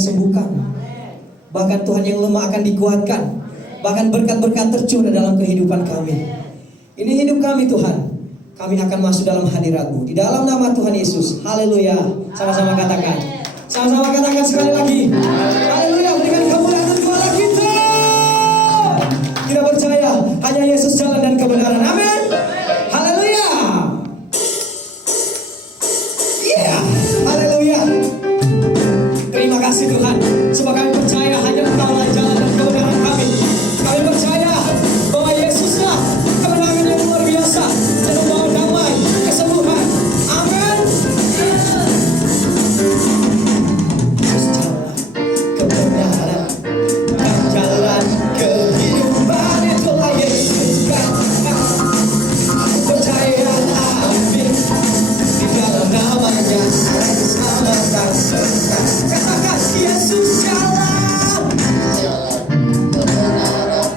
sembuhkan. Bahkan Tuhan yang lemah akan dikuatkan. Bahkan berkat-berkat tercurah dalam kehidupan kami. Ini hidup kami Tuhan. Kami akan masuk dalam hadirat-Mu. Di dalam nama Tuhan Yesus. Haleluya. Sama-sama katakan. Sama-sama katakan sekali lagi. Haleluya. Berikan kemuliaan kepada kita. Kita percaya hanya Yesus jalan dan kebenaran. Amin. Haleluya. Iya. Haleluya. Terima kasih Tuhan. Sebab kami percaya hanya Engkau-lah jalan dan kebenaran kami. Kami percaya bahwa Yesuslah kemenangan yang luar biasa dan membawa damai, kesembuhan. Amin. Yesus jalan kebenaran dan jalan kehidupan, itulah Yesus kan. Aku percaya, amin. Di dalam namanya ada keselamatan. Katakan Yesus jalan kebenaran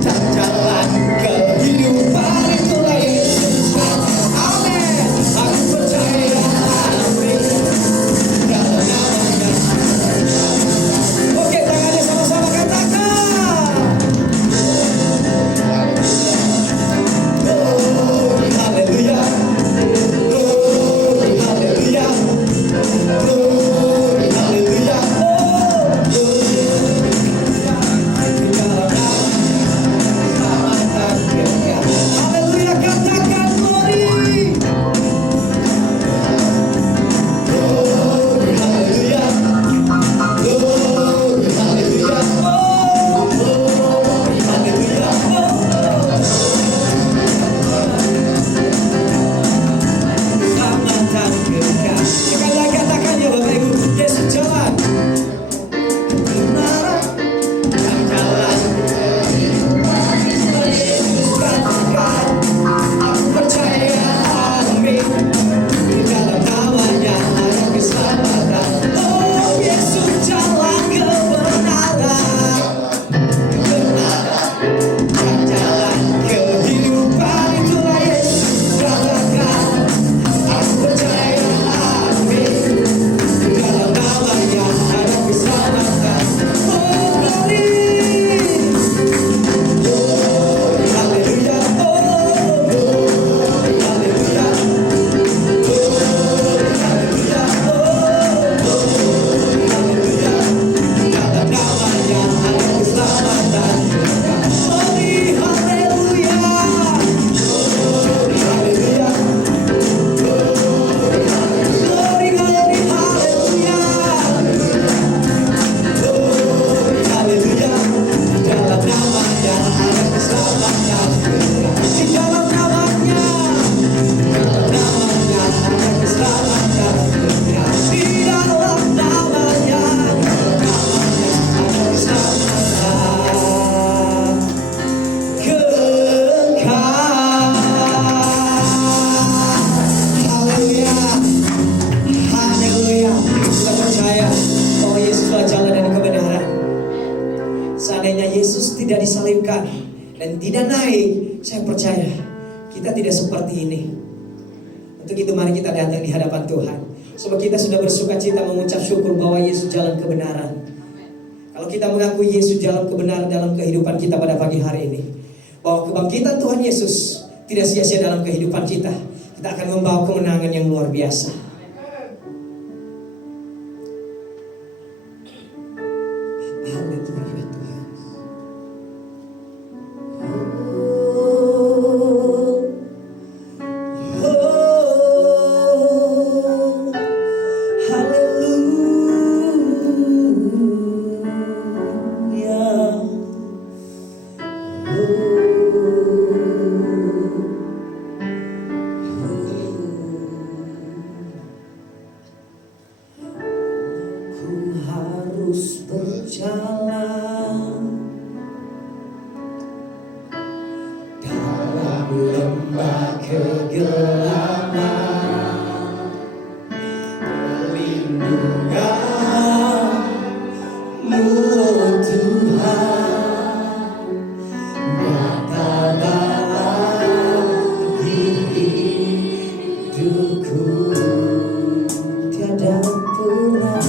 dan jalan kehidupan, itulah Yesus kan. Amin. Aku percaya, amin. Di dalam namanya. Oke, tangannya sama-sama katakan. Glory, haleluya. Glory, haleluya. Glory, haleluya. Haleluya, katakan glory. Glory, haleluya. Glory, haleluya. Glory, haleluya. Keselamatan kekal. Sekali katakan ya Bapak Ibu, Yesus jalan kebenaran dan jalan kehidupan, Yesus katakan. Aku percaya, amin. Di dalam namanya ada keselamatan. Oh, Yesus jalan kebenaran, kebenaran dan jalan kehidupan, itulah Yesus katakan. Aku percaya, amin. Di dalam namanya ada keselamatan. Oh, glory. Glory, haleluya. Oh, glory, haleluya. Glory, haleluya. Oh, glory, haleluya. Di dalam namanya ada keselamatan. Glory, haleluya. Glory, haleluya. Glory, glory, haleluya. Glory, haleluya. Di dalam namanya ada keselamatan. Di dalam namanya ada keselamatan. Di dalam namanya ada keselamatan kekal. Haleluya. Haleluya. Kita percaya bahwa Yesuslah jalan dan kebenaran. Seandainya Yesus tidak disalibkan dan tidak naik, saya percaya kita tidak seperti ini. Untuk itu mari kita datang di hadapan Tuhan. Sebab kita sudah bersuka cita mengucap syukur bahwa Yesus jalan kebenaran. Kalau kita mengakui Yesus jalan kebenaran dalam kehidupan kita pada pagi hari ini, bahwa kebangkitan Tuhan Yesus tidak sia-sia dalam kehidupan kita, kita akan membawa kemenangan yang luar biasa. Haleluya Tuhan. Haleluya. Ku harus berjalan dalam lembah kegelapan, perlindungan-Mu oh Tuhan, nyata dalam hidupku, tiada pernah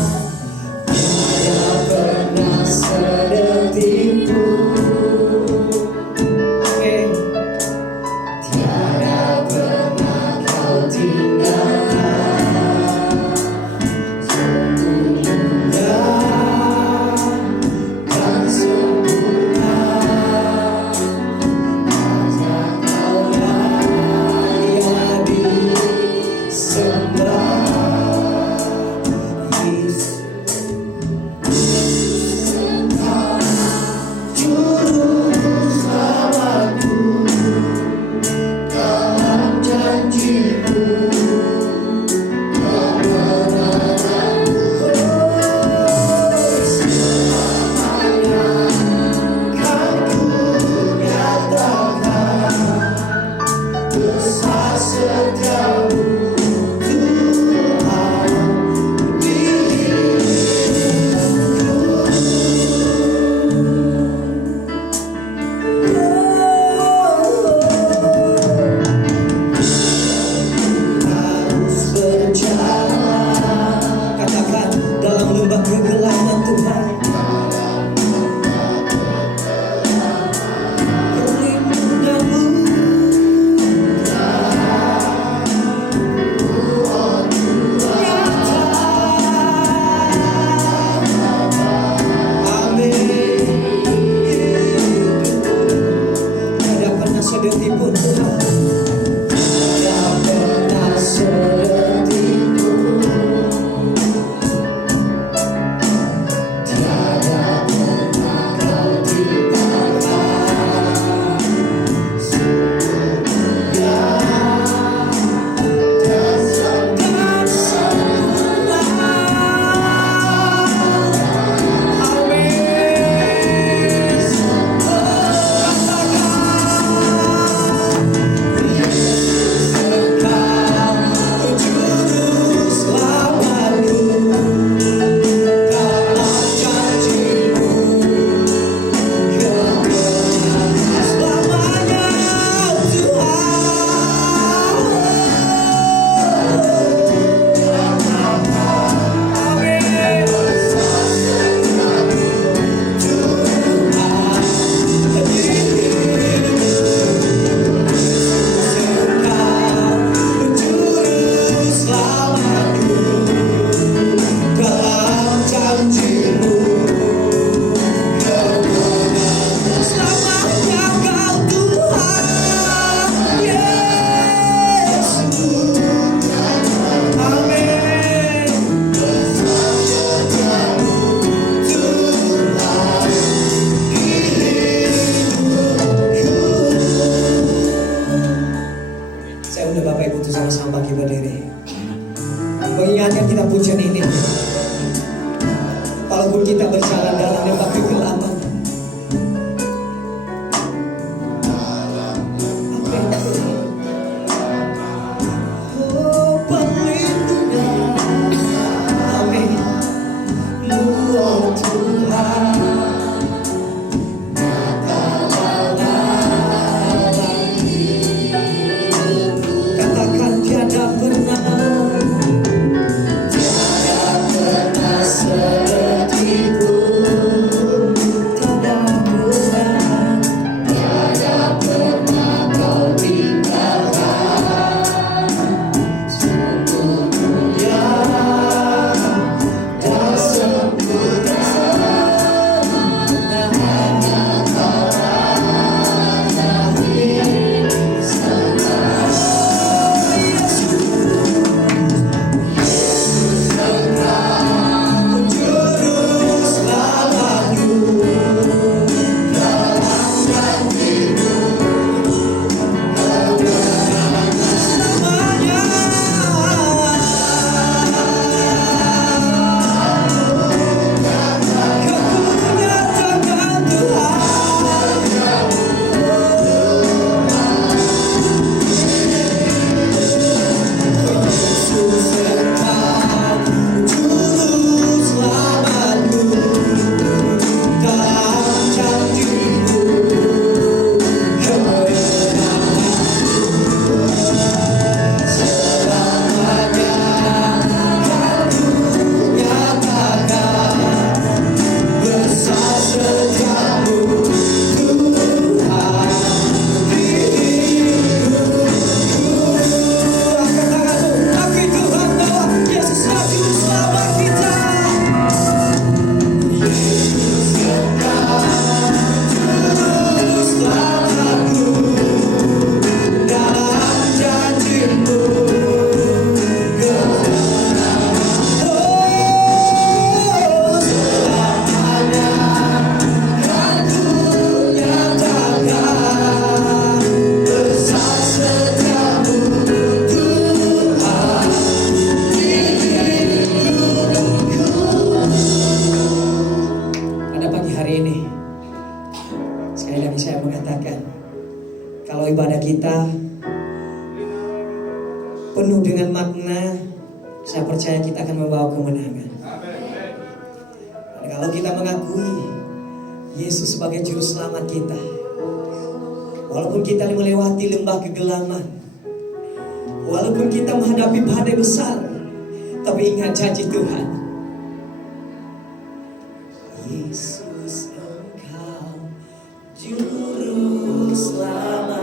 Walaupun kita berjalan dalam lembah kegelapan, ibadah kita penuh dengan makna, saya percaya kita akan membawa kemenangan. Dan kalau kita mengakui Yesus sebagai juru selamat kita, walaupun kita melewati lembah kegelapan, walaupun kita menghadapi badai besar, tapi ingat janji Tuhan, Yesus Engkau juru selamatku.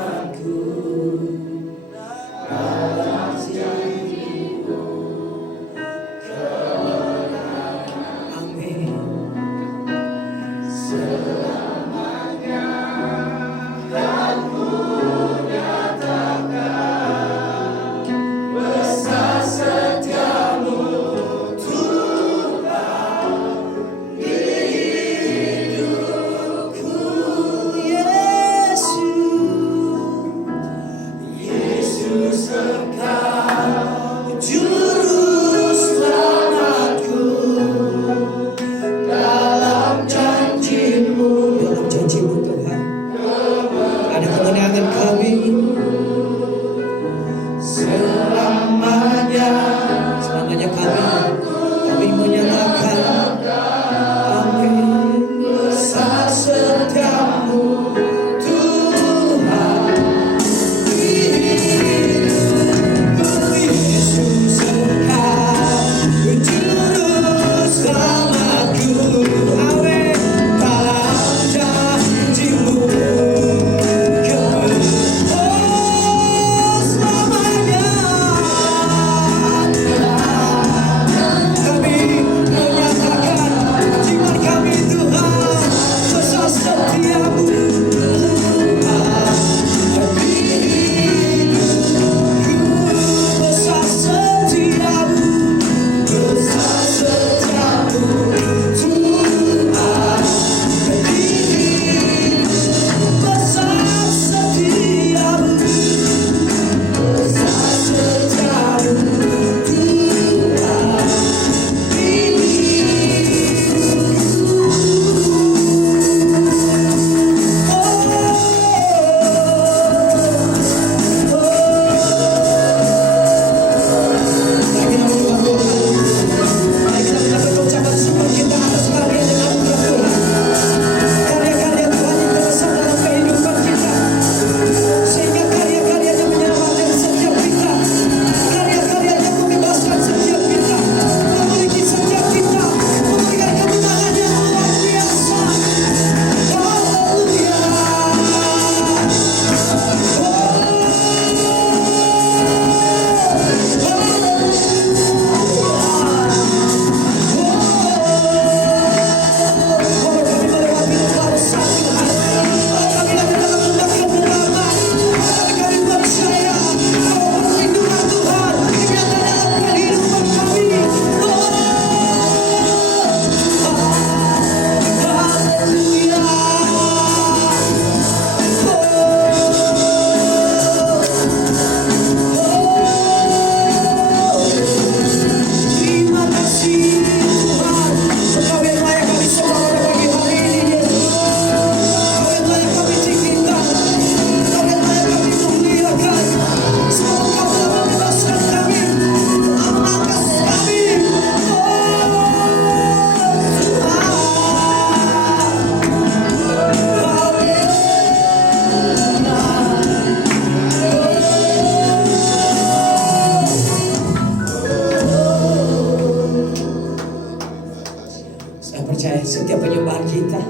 percaya setiap penyembahan kita,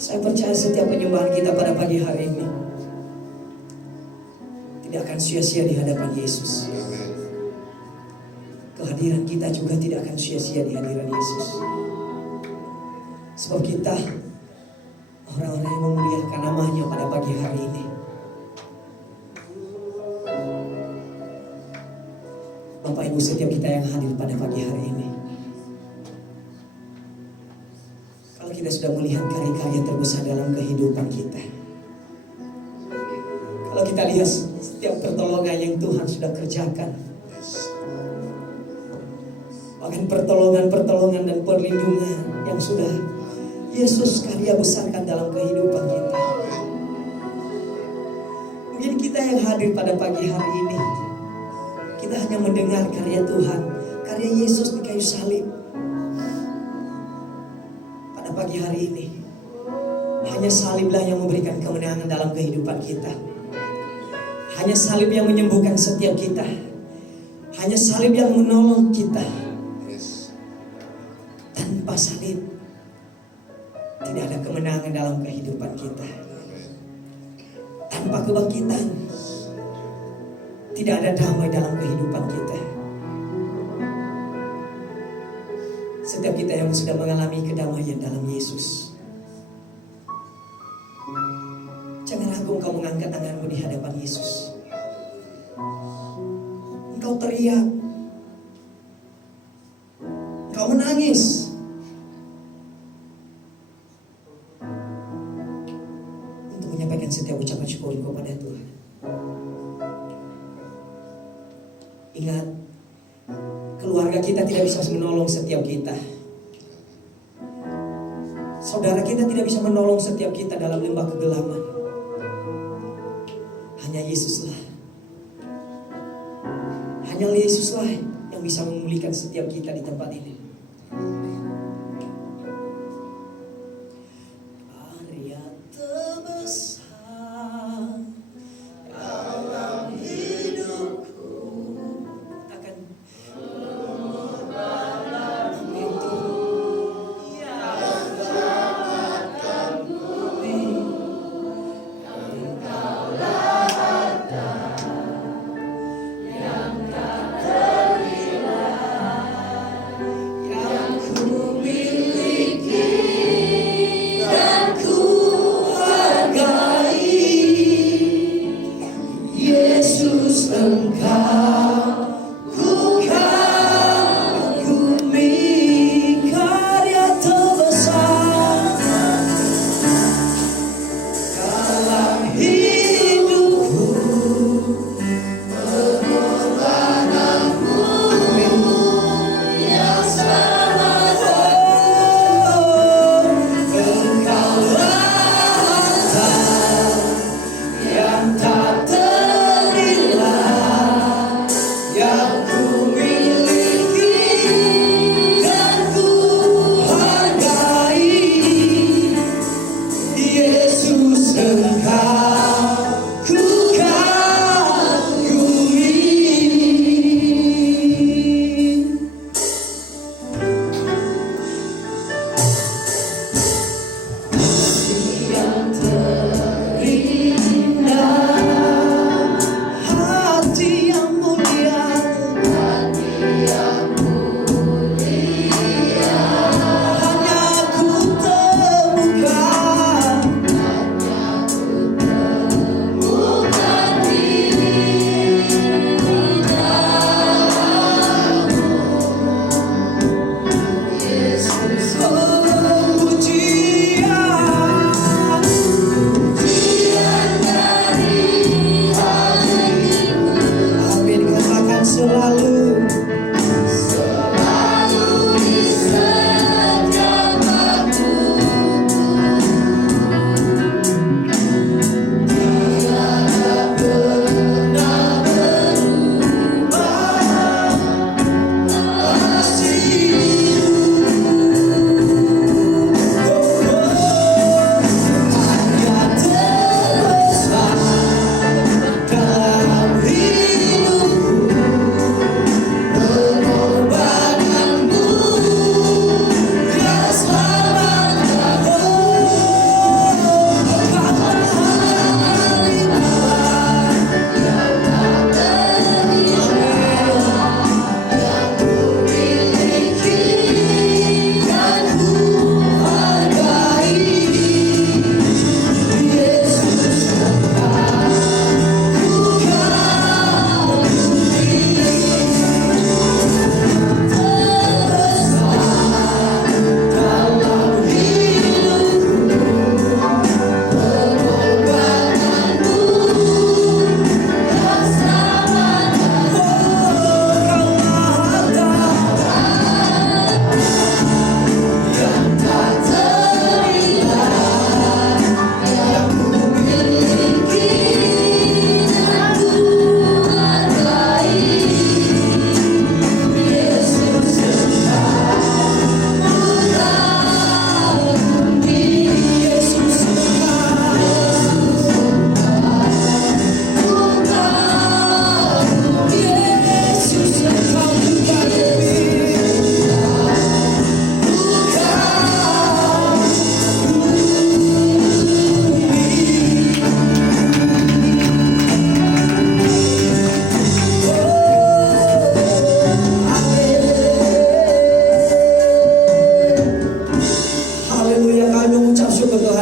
saya percaya setiap penyembahan kita pada pagi hari ini tidak akan sia-sia di hadapan Yesus. Kehadiran kita juga tidak akan sia-sia di hadirat Yesus. Sebab kita orang-orang yang memuliakan namanya pada pagi hari ini. Bapak Ibu, setiap kita yang hadir pada pagi hari ini, kalau kita sudah melihat karya-karya terbesar dalam kehidupan kita, kalau kita lihat setiap pertolongan yang Tuhan sudah kerjakan, bahkan pertolongan dan perlindungan yang sudah Yesus karya besarkan dalam kehidupan kita. Mungkin kita yang hadir pada pagi hari ini, kita hanya mendengar karya Tuhan, karya Yesus di kayu salib. Pada pagi hari ini, hanya saliblah yang memberikan kemenangan dalam kehidupan kita. Hanya salib yang menyembuhkan setiap kita. Hanya salib yang menolong kita. Tanpa salib, tidak ada kemenangan dalam kehidupan kita. Tanpa kebangkitan, tidak ada damai dalam kehidupan kita. Setiap kita yang sudah mengalami kedamaian dalam Yesus, jangan ragu engkau mengangkat tanganmu di hadapan Yesus. Engkau teriak, engkau menangis, untuk menyampaikan setiap ucapan syukur kepada Tuhan. Ingat, keluarga kita tidak bisa menolong setiap kita. Saudara kita tidak bisa menolong setiap kita dalam lembah kegelapan. Hanya Yesuslah. Hanya Yesuslah yang bisa memulihkan setiap kita di tempat ini. Karya terbesar dalam hidupku. Katakan,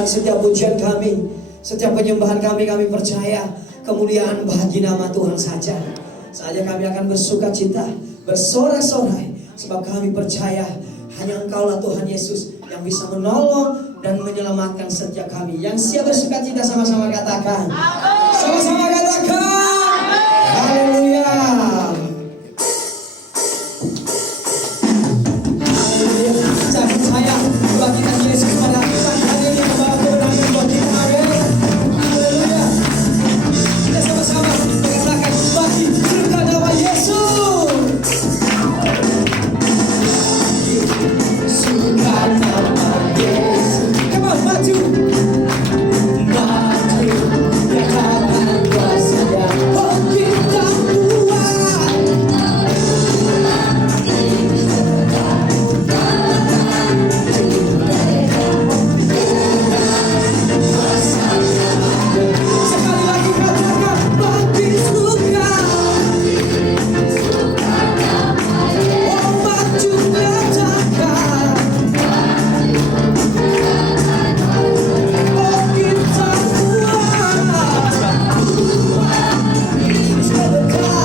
setiap pujian kami, setiap penyembahan kami percaya kemuliaan bagi nama Tuhan saja. Saja kami akan bersuka cita, bersorak-sorai, sebab kami percaya hanya Engkaulah Tuhan Yesus yang bisa menolong dan menyelamatkan setiap kami. Yang siap bersuka cita sama-sama katakan. Sama-sama katakan. Haleluya. Saya percaya kebangkitan Yesus pada hari ini membawa kemenangan buat kita. Haleluya. Kita sama-sama mengatakan bagi surga nama Yesus. Surga nama Yesus. Come on, maju. Maju. Ya Tuhan kuasa dan kita kuat. Sekali lagi katakan bagi surga. Oh maju nyatakan. Oh kita kuat. Sebentar.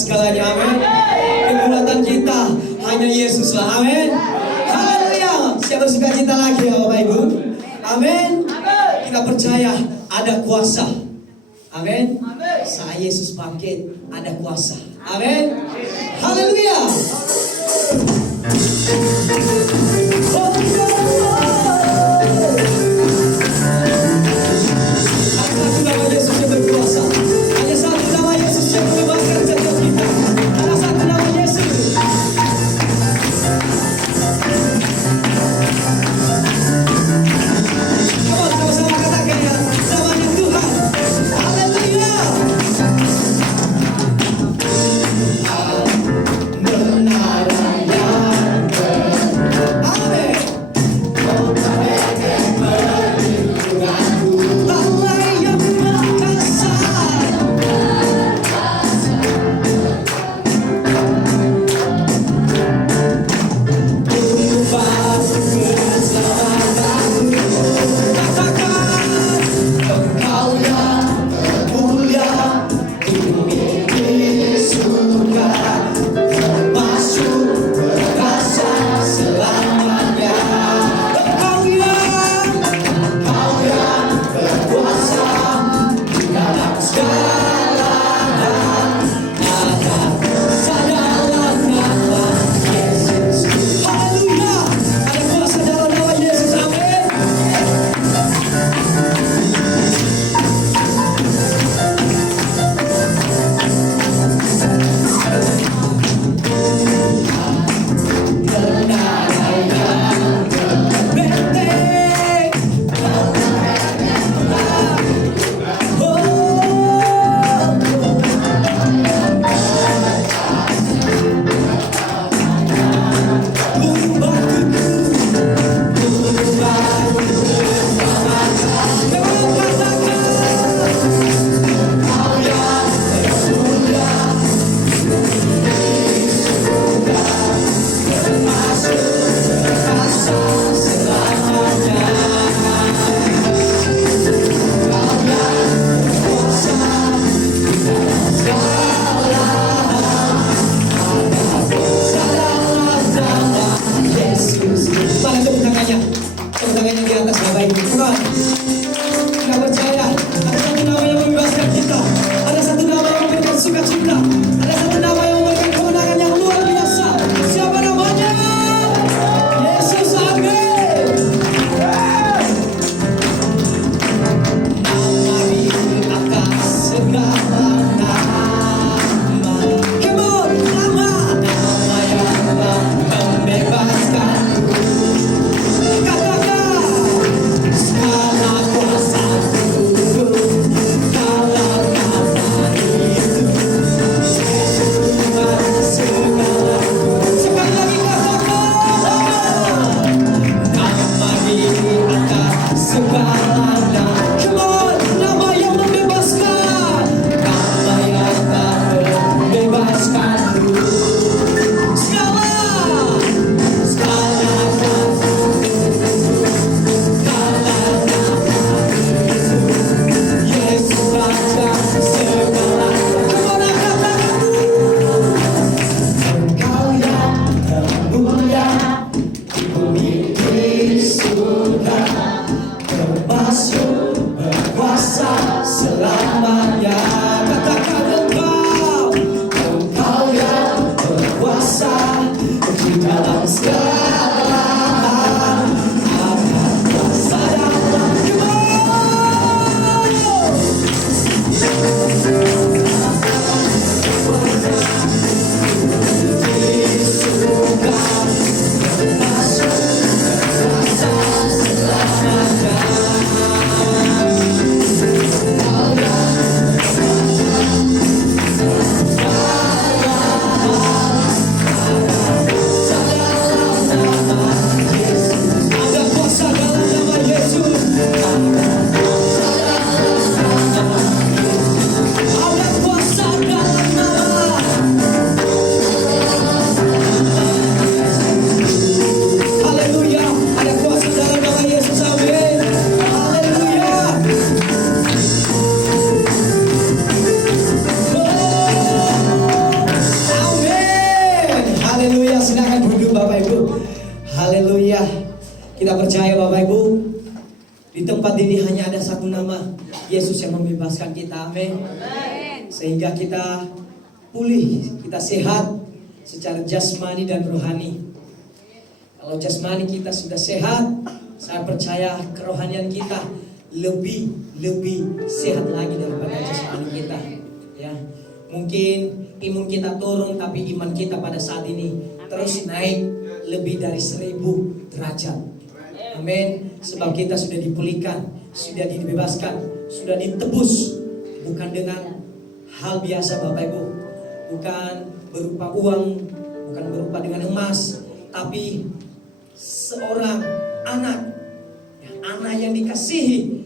segalanya, amin. Kekuatan kita hanya Yesus lah, amin. Haleluya. Siapa suka cinta lagi ya Bapak Ibu? Amin. Kita percaya ada kuasa Amin. Saat Yesus bangkit ada kuasa. Amin. Haleluya. Ada satu nama Yesus yang berkuasa. Ada satu nama Yesus yang membebaskan setiap kita. Ada satu nama Yesus. Sama-sama katakan ya, namanya Tuhan. Haleluya. satu nama, Yesus yang membebaskan kita. Amin. Sehingga kita pulih, kita sehat secara jasmani dan rohani. Kalau jasmani kita sudah sehat, saya percaya kerohanian kita lebih sehat lagi daripada jasmani kita. Ya, mungkin imun kita turun, tapi iman kita pada saat ini terus naik lebih dari 1000 derajat. Amin. Sebab kita sudah dipulihkan, sudah dibebaskan, sudah ditebus, bukan dengan hal biasa Bapak Ibu, bukan berupa uang, bukan berupa dengan emas, tapi seorang anak yang dikasihi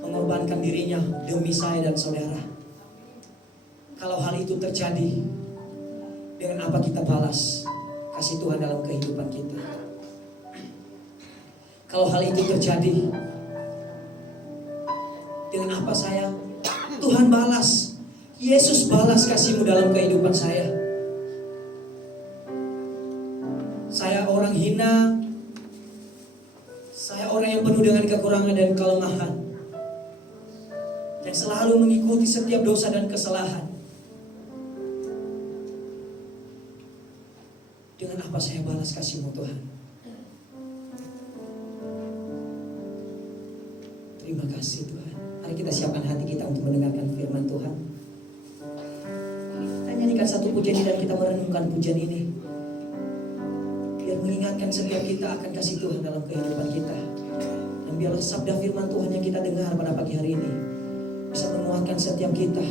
mengorbankan dirinya demi saya dan saudara. Kalau hal itu terjadi, dengan apa kita balas kasih Tuhan dalam kehidupan kita? Kalau hal itu terjadi, dengan apa Tuhan balas, Yesus balas kasih-Mu dalam kehidupan saya? Saya orang hina, saya orang yang penuh dengan kekurangan dan kelemahan, yang selalu mengikuti setiap dosa dan kesalahan. Dengan apa saya balas kasih-Mu Tuhan? Terima kasih Tuhan. Mari kita siapkan hati kita untuk mendengarkan firman Tuhan. Kita nyanyikan satu pujian ini dan kita merenungkan pujian ini, biar mengingatkan setiap kita akan kasih Tuhan dalam kehidupan kita. Dan biarlah sabda firman Tuhan yang kita dengar pada pagi hari ini bisa menguatkan setiap kita.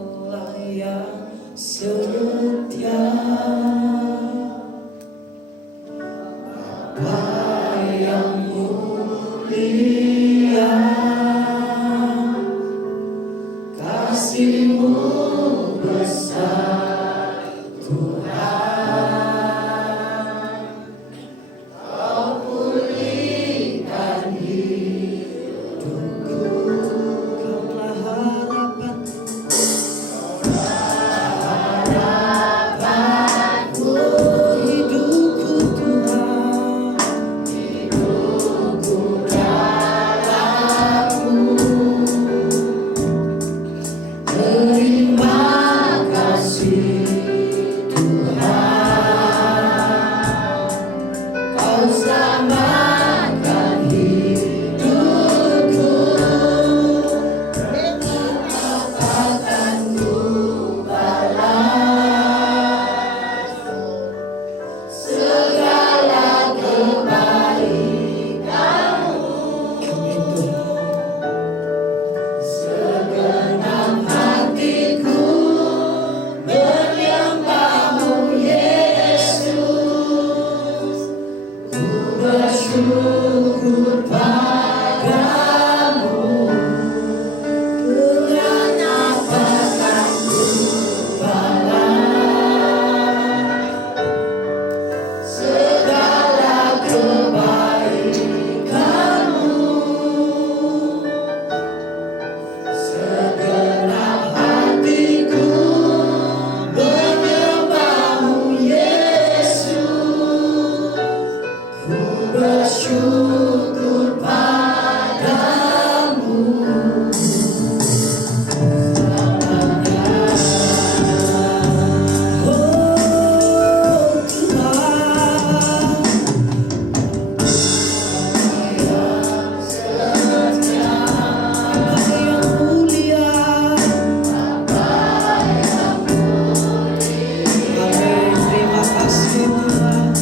Allah yang setia, Bapa yang mulia, kasih-Mu besar Tuhan. Kau pulihkan hidupku, Kaulah harapanku, hidupku Tuhan, hidupku dalam-Mu. Terima kasih Tuhan, Kau selamatkan hidupku. Akan ku balas segala kebaikan-Mu. Segenap hatiku menyembah-Mu Yesus, ku bersyukur padamu. Dengan apa kan ku balas segala kebaikan-Mu. Segenap hatiku menyembah-Mu Yesus, ku bersyukur padamu. Oh Tuhan, Bapa yang mulia, Amin. Terima kasih Tuhan.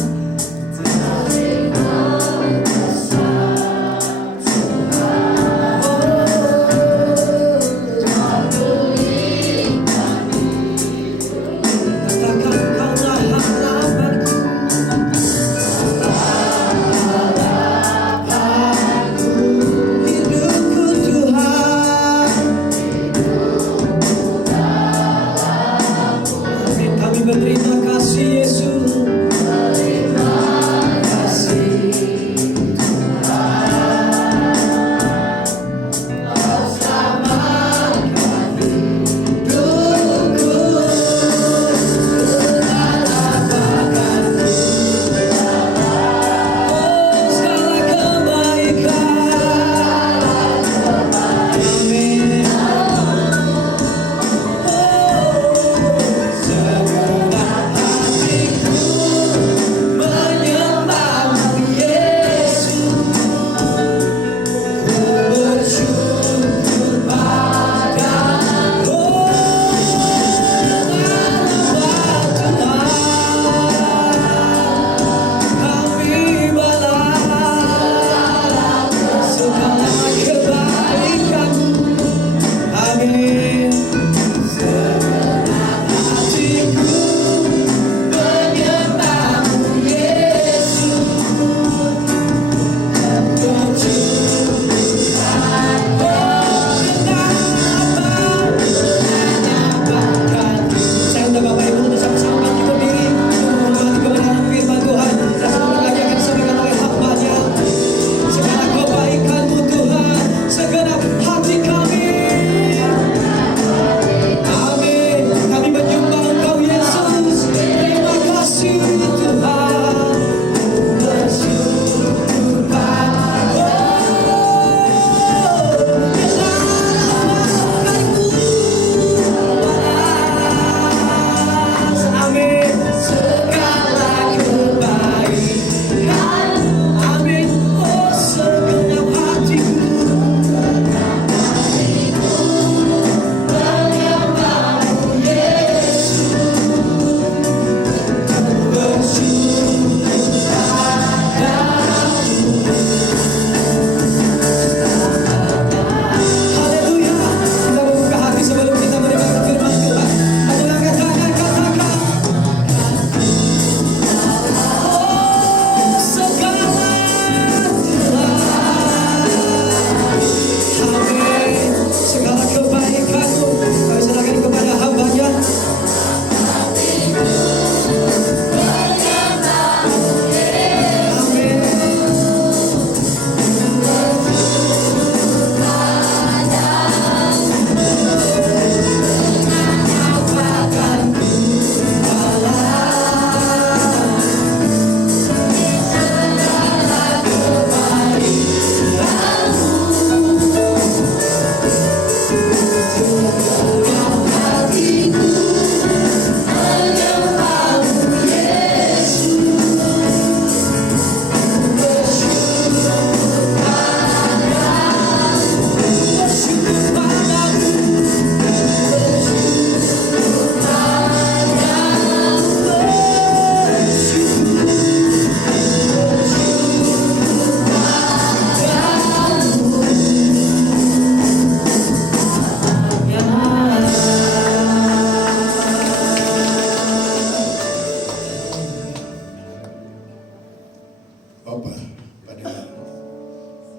pada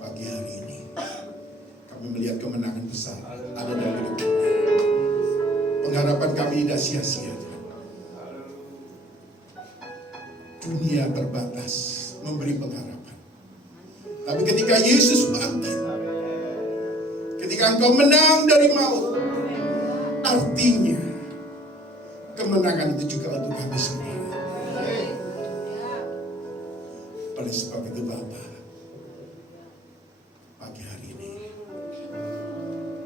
pagi hari ini kami melihat kemenangan besar ada dalam hidup kami. Pengharapan kami tidak sia-sia. Dunia terbatas memberi pengharapan, tapi ketika Yesus bangkit, ketika engkau menang dari maut, artinya kemenangan itu juga untuk kami sendiri. Oleh sebab itu Bapa, pagi hari ini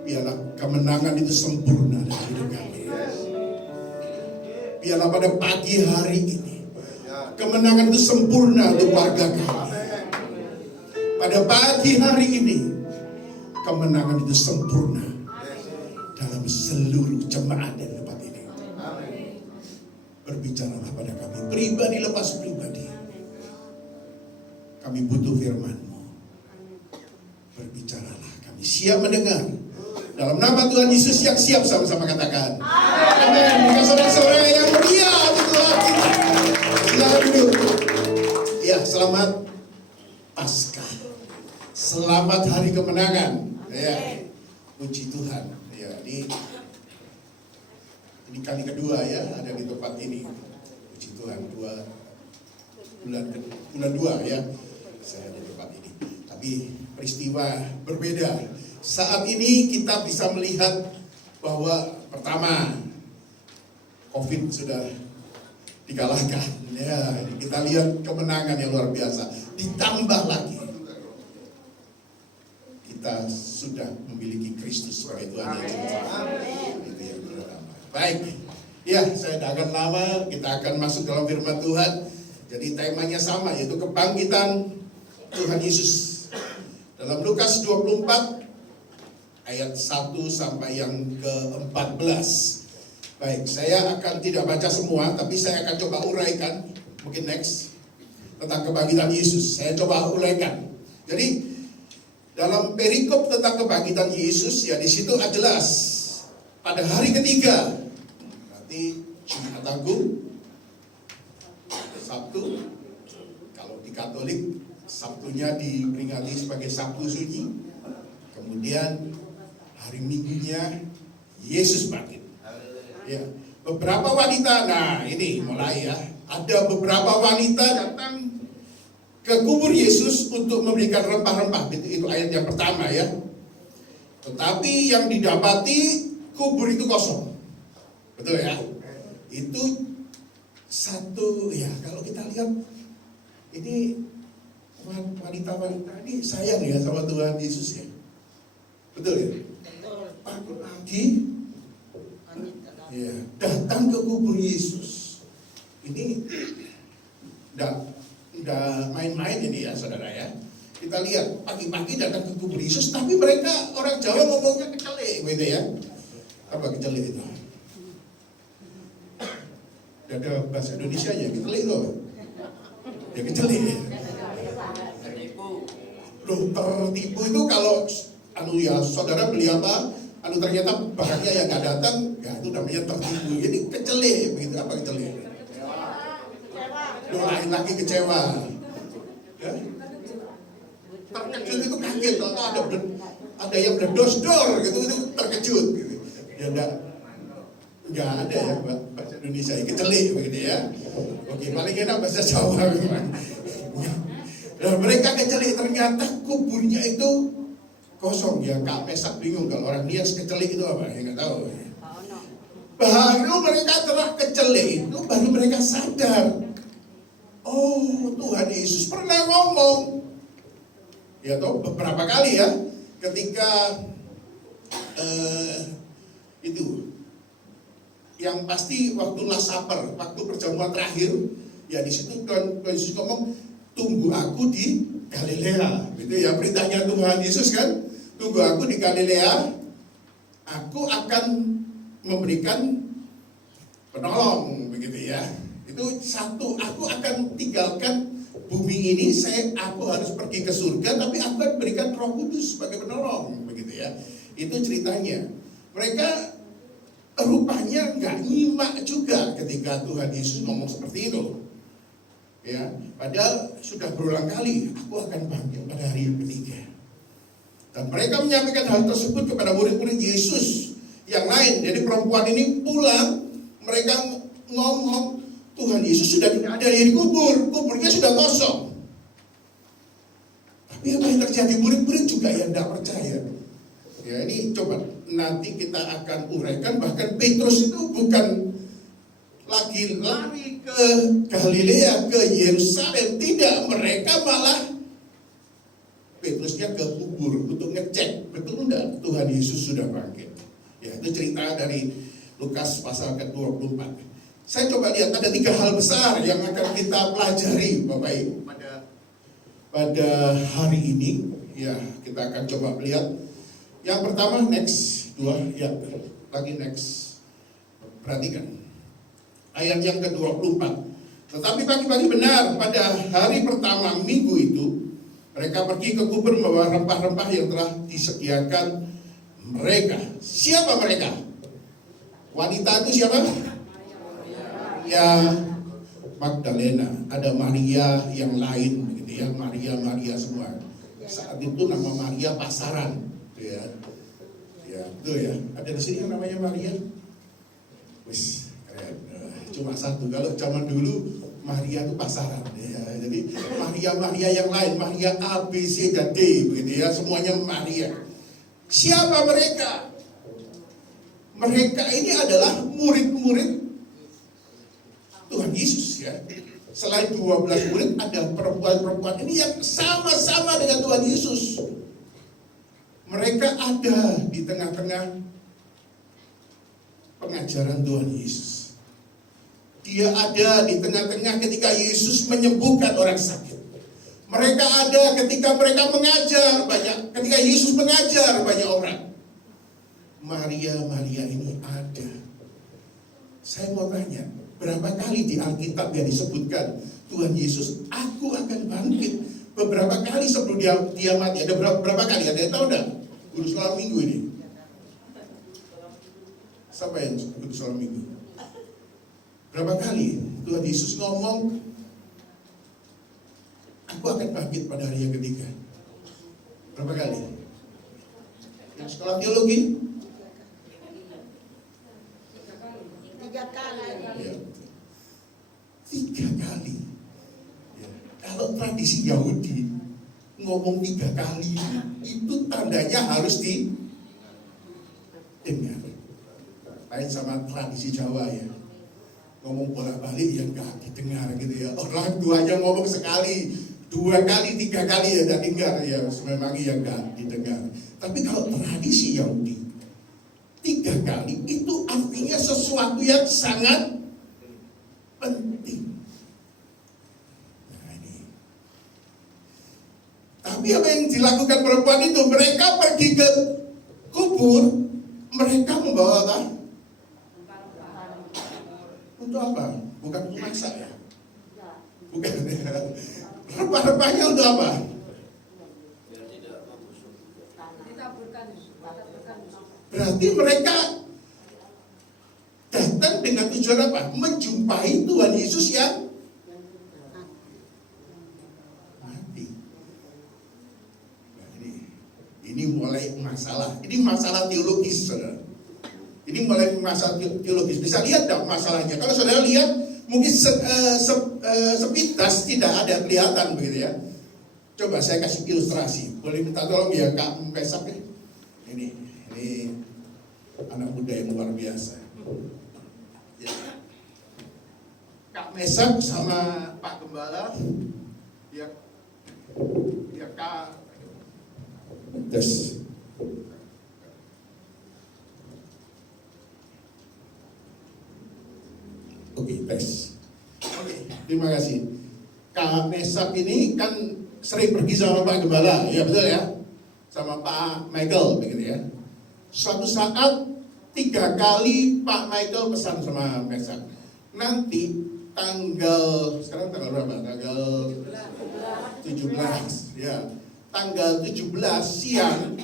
biarlah kemenangan itu sempurna dalam hidup kami. Biarlah pada pagi hari ini kemenangan itu sempurna untuk warga kami. Pada pagi hari ini kemenangan itu sempurna dalam seluruh jemaat dan tempat ini. Berbicaralah pada kami pribadi lepas pribadi. Kami butuh firman-Mu. Berbicaralah, kami siap mendengar. Dalam nama Tuhan Yesus yang siap, sama-sama katakan amin. Saudara-saudara yang mulia di Tuhan kita, silakan duduk. Ya, selamat Paskah, selamat hari kemenangan. Ya, puji Tuhan. Ya, ini kali kedua ya ada di tempat ini. Puji Tuhan, bulan 2 ya saya ada di tempat ini. Tapi peristiwa berbeda. Saat ini kita bisa melihat bahwa pertama COVID sudah dikalahkan. Ya, kita lihat kemenangan yang luar biasa. Ditambah lagi kita sudah memiliki Kristus sebagai Tuhan dan Juru Selamat. Itu yang pertama. Baik, ya saya tidak akan lama. Kita akan masuk dalam firman Tuhan. Jadi temanya sama, yaitu kebangkitan Tuhan Yesus. Dalam Lukas 24 ayat 1 sampai yang ke-14. Baik, saya akan tidak baca semua, tapi saya akan coba uraikan. Mungkin next tentang kebangkitan Yesus. Saya coba uraikan. Jadi dalam perikop tentang kebangkitan Yesus, ya di situ jelas pada hari ketiga, berarti Jumat Agung, Sabtu, kalau di Katolik Sabtunya diperingati sebagai Sabtu Sunyi. Kemudian hari Minggunya Yesus bangkit. Ya, beberapa wanita, nah ini mulai ya, ada beberapa wanita datang ke kubur Yesus untuk memberikan rempah-rempah. Itu ayat yang pertama ya. Tetapi yang didapati kubur itu kosong. Betul ya? Itu satu ya, kalau kita lihat ini wanita-wanita ini sayang ya sama Tuhan Yesus ya. Betul ya? Pagi-pagi ya, datang ke kubur Yesus. Ini udah main-main ini ya saudara ya. Kita lihat pagi-pagi datang ke kubur Yesus, tapi mereka orang Jawa ngomongnya kecele gitu ya. Apa kecele itu? Ada bahasa Indonesia nya kecele itu. Ya kecele. Loh, tertipu itu kalau ya saudara beli apa, ternyata barangnya yang nggak datang, ya itu namanya tertipu. Jadi kecele begitu. Apa kecele? Lain lagi kecewa, ya? Terkejut itu kaget, kalau ada yang berdosdor gitu, itu terkejut, gitu. Ya enggak ada ya bahasa Indonesia kecele begitu ya. Oke, paling enak bahasa Jawa. Dan mereka kecele, ternyata kuburnya itu kosong ya. Kak Mesak bingung kalau orang Nias kecele itu apa? Ya nggak tahu. Baru mereka telah kecele itu, baru mereka sadar. Oh, Tuhan Yesus pernah ngomong, ya toh beberapa kali ya, ketika itu, yang pasti waktu Last Supper, waktu perjamuan terakhir, ya di situ Tuhan Yesus ngomong, tunggu aku di Galilea, gitu ya perintahnya Tuhan Yesus kan, tunggu aku di Galilea, aku akan memberikan penolong, begitu ya. Itu satu, aku akan tinggalkan bumi ini, aku harus pergi ke surga, tapi aku akan berikan Roh Kudus sebagai penolong, begitu ya. Itu ceritanya. Mereka rupanya nggak nyimak juga ketika Tuhan Yesus ngomong seperti itu. Ya, padahal sudah berulang kali, aku akan bangkit pada hari yang ketiga. Dan mereka menyampaikan hal tersebut kepada murid-murid Yesus yang lain. Jadi perempuan ini pulang, mereka ngomong, Tuhan Yesus sudah tidak ada di kubur, kuburnya sudah kosong. Tapi apa yang terjadi? Murid-murid juga yang tidak percaya. Ya, ini coba nanti kita akan uraikan, bahkan Petrus itu bukan lagi lari ke Galilea, ke Yerusalem, tidak, mereka malah Petrusnya ke kubur untuk ngecek betul enggak Tuhan Yesus sudah bangkit. Ya, itu cerita dari Lukas pasal ke-24. Saya coba lihat ada 3 hal besar yang akan kita pelajari Bapak Ibu pada hari ini. Ya, kita akan coba lihat. Yang pertama, next 2, ya, lagi next. Perhatikan ayat yang ke-24. Tetapi pagi-pagi benar pada hari pertama minggu itu, mereka pergi ke kubur membawa rempah-rempah yang telah disediakan mereka. Siapa mereka? Wanita itu siapa? Ya, Magdalena. Ada Maria yang lain, gitu ya, Maria semua. Saat itu nama Maria pasaran, ya, ya, betul ya. Ada di sini yang namanya Maria. Wis, keren. Cuma satu. Kalau zaman dulu Maria itu pasaran, ya. Jadi Maria yang lain, Maria A, B, C dan D, begitu ya, semuanya Maria. Siapa mereka? Mereka ini adalah murid-murid Tuhan Yesus, ya. Selain 12 murid, ada perempuan-perempuan ini yang sama-sama dengan Tuhan Yesus. Mereka ada di tengah-tengah pengajaran Tuhan Yesus. Dia ada di tengah-tengah ketika Yesus menyembuhkan orang sakit. Mereka ada ketika mereka mengajar banyak, ketika Yesus mengajar banyak orang. Maria ini ada. Saya mau tanya, berapa kali di Alkitab yang disebutkan Tuhan Yesus, aku akan bangkit? Beberapa kali sebelum dia mati. Ada berapa kali? Ada yang tahu enggak? Guru sekolah minggu ini. Siapa yang guru sekolah minggu? Berapa kali Tuhan Yesus ngomong, aku akan bangkit pada hari yang ketiga? Berapa kali? Yang sekolah teologi? 3 kali. Ya. 3 kali. Ya. Kalau tradisi Yahudi ngomong 3 kali, itu tandanya harus didengar. Lain sama tradisi Jawa ya. Ngomong bolak-balik yang gak didengar gitu ya. Orang tuanya ngomong sekali, 2 kali, 3 kali ya gak dengar ya. Memang yang gak didengar. Tapi kalau tradisi Yahudi 3 kali itu artinya sesuatu yang sangat penting. Nah ini. Tapi apa yang dilakukan perempuan itu? Mereka pergi ke kubur, mereka membawa apa? Untuk apa? Bukan untuk masak ya? Bukan. Rempah-rempahnya untuk apa? Berarti mereka datang dengan tujuan apa? Menjumpai Tuhan Yesus yang mati. Nah, ini mulai masalah. Ini masalah teologis, saudara. Ini mulai masalah teologis. Bisa lihat dong masalahnya. Kalau saudara lihat, mungkin sepintas tidak ada kelihatan begitu ya. Coba saya kasih ilustrasi. Boleh minta tolong ya Kak Mesak ya. Ini anak muda yang luar biasa. Ya. Kak Mesak sama Pak Gembala, dia Kak Tes. Oke, tes. Oke, terima kasih. Kak Mesak ini kan sering pergi sama Pak Gembala, ya betul ya? Sama Pak Michael, begitu ya. Suatu saat 3 kali Pak Michael pesan sama Mesak. Nanti sekarang tanggal berapa? Tanggal 17. Ya. Tanggal 17 siang,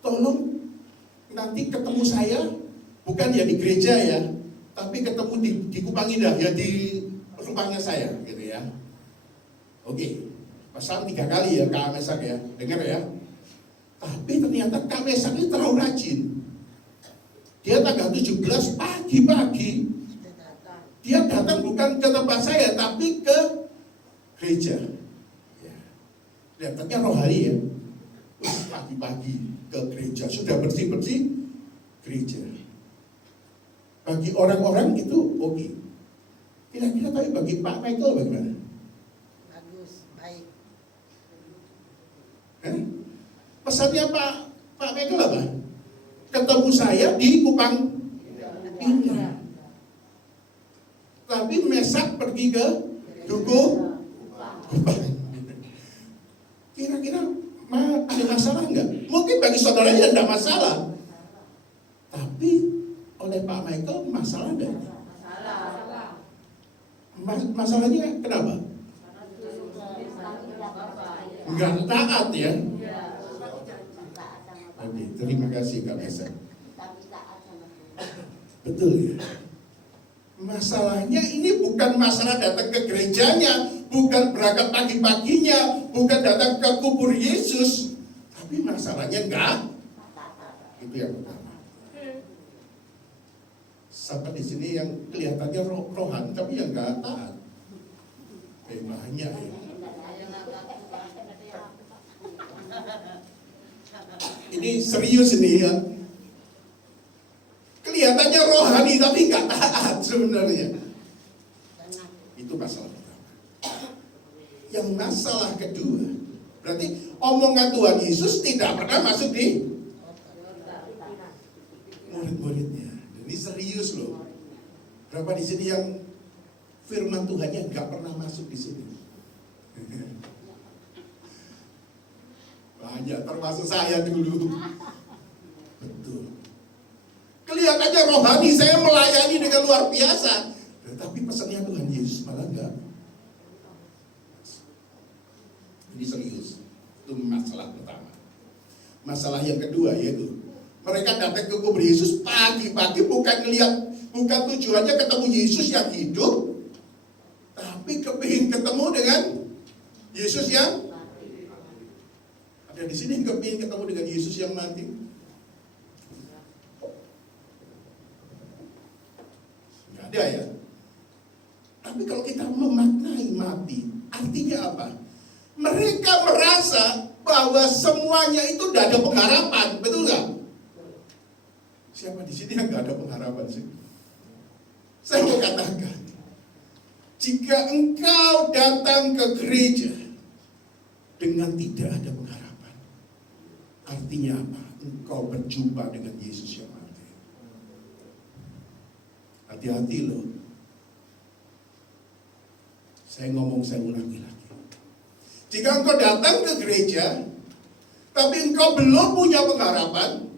tolong nanti ketemu saya, bukan ya di gereja ya, tapi ketemu di Kupang Indah ya, di rumahnya saya gitu ya. Oke, pasang 3 kali ya Kak Mesak ya, dengar ya. Tapi ternyata Kak Mesak ini terlalu rajin. Dia tanggal 17 pagi-pagi, dia datang bukan ke tempat saya, tapi ke gereja. Ya. Kelihatannya rohani ya. Pagi-pagi ke gereja, sudah bersih-bersih gereja. Bagi orang-orang itu oke. Kira-kira tapi bagi Pak Michael bagaimana? Bagus, baik. Pesannya Pak Michael apa? Ketemu saya di Kupang Indah. Tapi Mesak pergi ke Duku Kupang. Kira-kira ada masalah enggak? Mungkin bagi saudaranya tidak masalah. Tapi oleh Pak Michael masalah enggak? Masalahnya kenapa? Enggak taat ya. Oke, terima kasih Kak Mesak. Betul ya. Masalahnya ini bukan masalah datang ke gerejanya, bukan berangkat pagi-paginya, bukan datang ke kubur Yesus, tapi masalahnya enggak. Itu yang pertama. Sampai di sini yang kelihatannya rohan, tapi yang enggak taat. Banyak ya. Ini serius ini ya. Kelihatannya rohani tapi nggak taat sebenarnya. Itu masalah pertama. Yang masalah kedua, berarti omongan Tuhan Yesus tidak pernah masuk di murid-muridnya. Ini serius loh. Berapa di sini yang firman Tuhannya nggak pernah masuk di sini? Banyak, termasuk saya dulu. Betul. Kelihatannya rohani, saya melayani dengan luar biasa. Tetapi pesannya Tuhan Yesus malah enggak. Ini serius. Itu masalah pertama. Masalah yang kedua yaitu mereka datang ke kubur Yesus pagi-pagi bukan tujuannya ketemu Yesus yang hidup, tapi kepingin ketemu dengan Yesus yang ada di sini kepingin ketemu dengan Yesus yang mati. Nggak ada ya. Tapi kalau kita memaknai mati, artinya apa? Mereka merasa bahwa semuanya itu tidak ada pengharapan, betul nggak? Siapa di sini yang nggak ada pengharapan sih? Saya mau katakan, jika engkau datang ke gereja dengan tidak ada pengharapan, artinya apa? Engkau berjumpa dengan Yesus yang mati. Hati-hati loh. Saya ulangi lagi. Jika engkau datang ke gereja, tapi engkau belum punya pengharapan,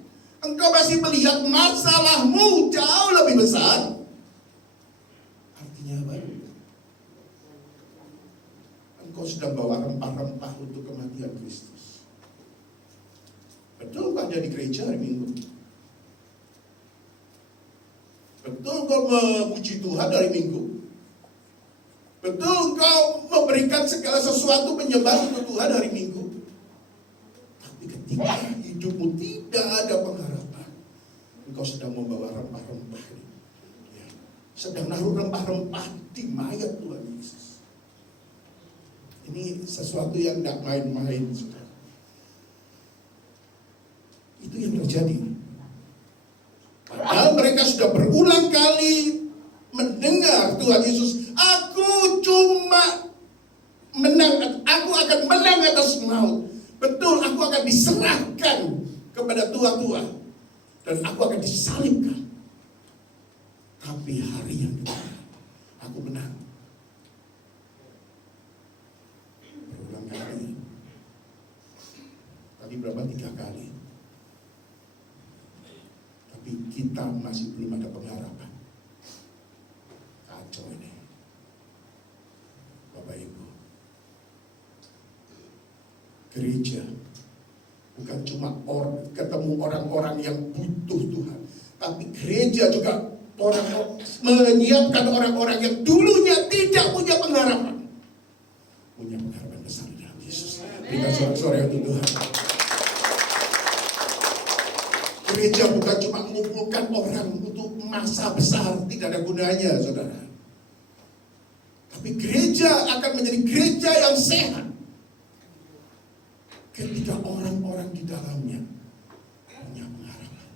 engkau masih melihat masalahmu jauh lebih besar, artinya apa? Engkau sedang bawa rempah-rempah untuk kematian Kristus. Betul engkau ada di gereja hari Minggu? Betul engkau memuji Tuhan hari Minggu? Betul engkau memberikan segala sesuatu menyembah untuk Tuhan hari Minggu? Tapi ketika hidupmu tidak ada pengharapan, engkau sedang membawa rempah-rempah, ya, sedang naruh rempah-rempah di mayat Tuhan Yesus. Ini sesuatu yang tidak main-main, saudara. Itu yang terjadi. Padahal mereka sudah berulang kali mendengar Tuhan Yesus, aku akan menang atas maut. Betul, aku akan diserahkan kepada tua-tua dan aku akan disalibkan. Tapi hari yang kedua, aku menang. Berulang kali. Tadi berapa? 3 kali. Tapi kita masih belum ada pengharapan. Kacau ini. Bapak Ibu, gereja bukan cuma ketemu orang-orang yang butuh Tuhan, tapi gereja juga menyiapkan orang-orang yang dulunya tidak punya pengharapan, punya pengharapan. harapan besar dalam Yesus. Berikan sorak-sorai untuk Tuhan. Gereja bukan cuma mengumpulkan orang untuk masa besar, tidak ada gunanya, saudara. Tapi gereja akan menjadi gereja yang sehat ketika orang-orang di dalamnya punya pengharapan.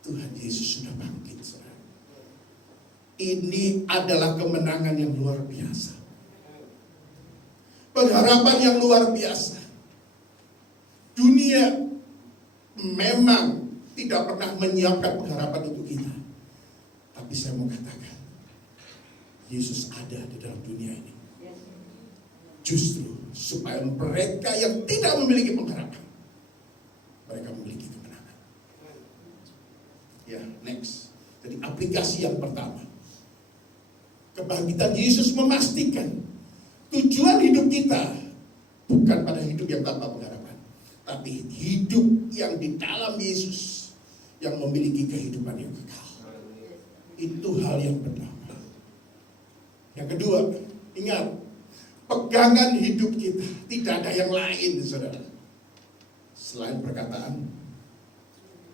Tuhan Yesus sudah bangkit, saudara. Ini adalah kemenangan yang luar biasa. Pengharapan yang luar biasa. Dunia memang tidak pernah menyiapkan pengharapan untuk kita. Tapi saya mau katakan, Yesus ada di dalam dunia ini. Justru supaya mereka yang tidak memiliki pengharapan, mereka memiliki kemenangan. Ya, next. Jadi aplikasi yang pertama. Kebangkitan Yesus memastikan tujuan hidup kita bukan pada hidup yang tanpa pengharapan, tapi hidup yang di dalam Yesus yang memiliki kehidupan yang kekal. Itu hal yang pertama. Yang kedua, ingat, pegangan hidup kita tidak ada yang lain, saudara, selain perkataan.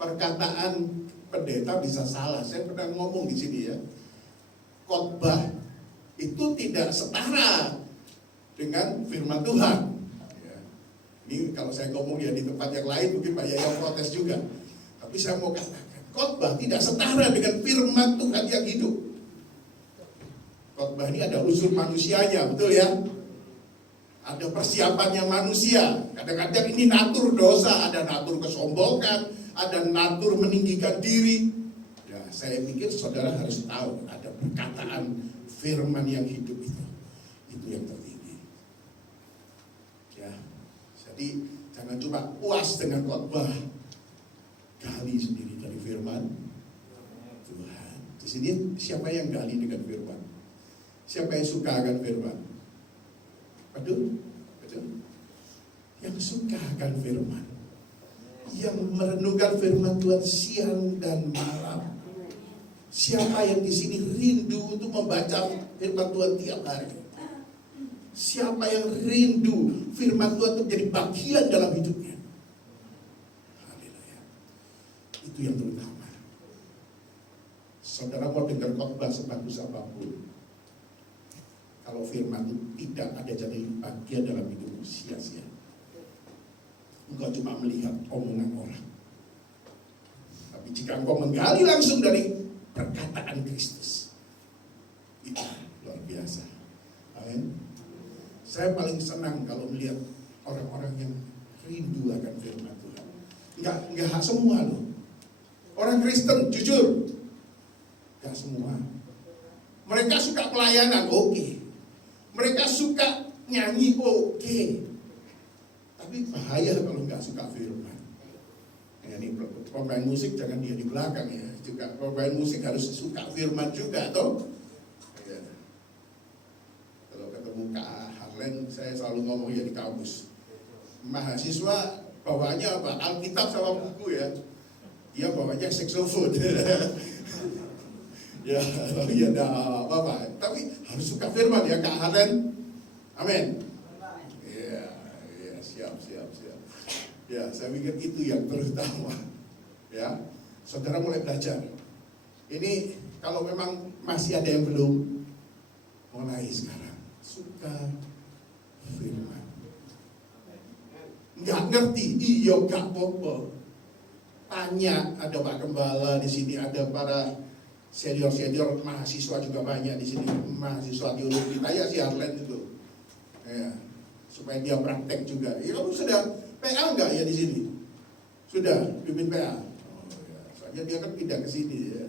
Perkataan pendeta bisa salah. Saya pernah ngomong di sini ya, khotbah itu tidak setara dengan firman Tuhan. Ya. Ini kalau saya ngomong ya di tempat yang lain mungkin Pak Yaya protes juga. Tapi saya mau katakan, khotbah tidak setara dengan firman Tuhan yang hidup. Khotbah ini ada unsur manusianya, betul ya? Ada persiapannya manusia. Kadang-kadang ini natur dosa, ada natur kesombongan, ada natur meninggikan diri. Ya, saya pikir saudara harus tahu ada perkataan firman yang hidup itu. Itu yang tertinggi. Ya, jadi jangan cuma puas dengan khotbah. Gali sendiri dari firman Tuhan. Di sini siapa yang gali dengan firman? Siapa yang suka akan firman? Betul? Yang suka akan firman, yang merenungkan firman Tuhan siang dan malam. Siapa yang di sini rindu untuk membaca firman Tuhan tiap hari? Siapa yang rindu firman Tuhan untuk menjadi bagian dalam hidupnya? Itu yang terutama. Saudara mau dengar khotbah sebagus apapun, kalau firman itu tidak ada jadi bagian dalam hidupmu, sia-sia. Engkau cuma melihat omongan orang. Tapi jika engkau menggali langsung dari perkataan Kristus, itu luar biasa. Amin. Saya paling senang kalau melihat orang-orang yang rindu akan firman Tuhan. Enggak semua loh. Orang Kristen, jujur, gak semua. Mereka suka pelayanan, oke. Mereka suka nyanyi, oke. Tapi bahaya kalau gak suka firman. Ya, ini pemain musik jangan dia di belakang ya. Juga pemain musik harus suka firman juga, toh. Ya. Kalau ketemu Kak Harlen, saya selalu ngomong ya di kampus. Mahasiswa bawaannya apa? Alkitab sama buku ya. Dia bawanya saxophone. Ya, ya enggak apa-apa. Tapi harus suka firman ya Kak Harlen. Amin. Ya, siap. Ya, saya pikir itu yang terutama. Ya, saudara mulai belajar. Ini kalau memang masih ada yang belum, mulai sekarang suka firman. Nggak ngerti, iya gak apa-apa. Tanya, ada Pak Gembala di sini, ada para senior mahasiswa juga banyak di sini, mahasiswa teologi. Tanya si Harlen itu, ya, supaya dia praktek juga. Ya, kamu sudah PA enggak ya di sini? Sudah pimpin PA. Oh, ya. Soalnya dia kan pindah ke sini ya.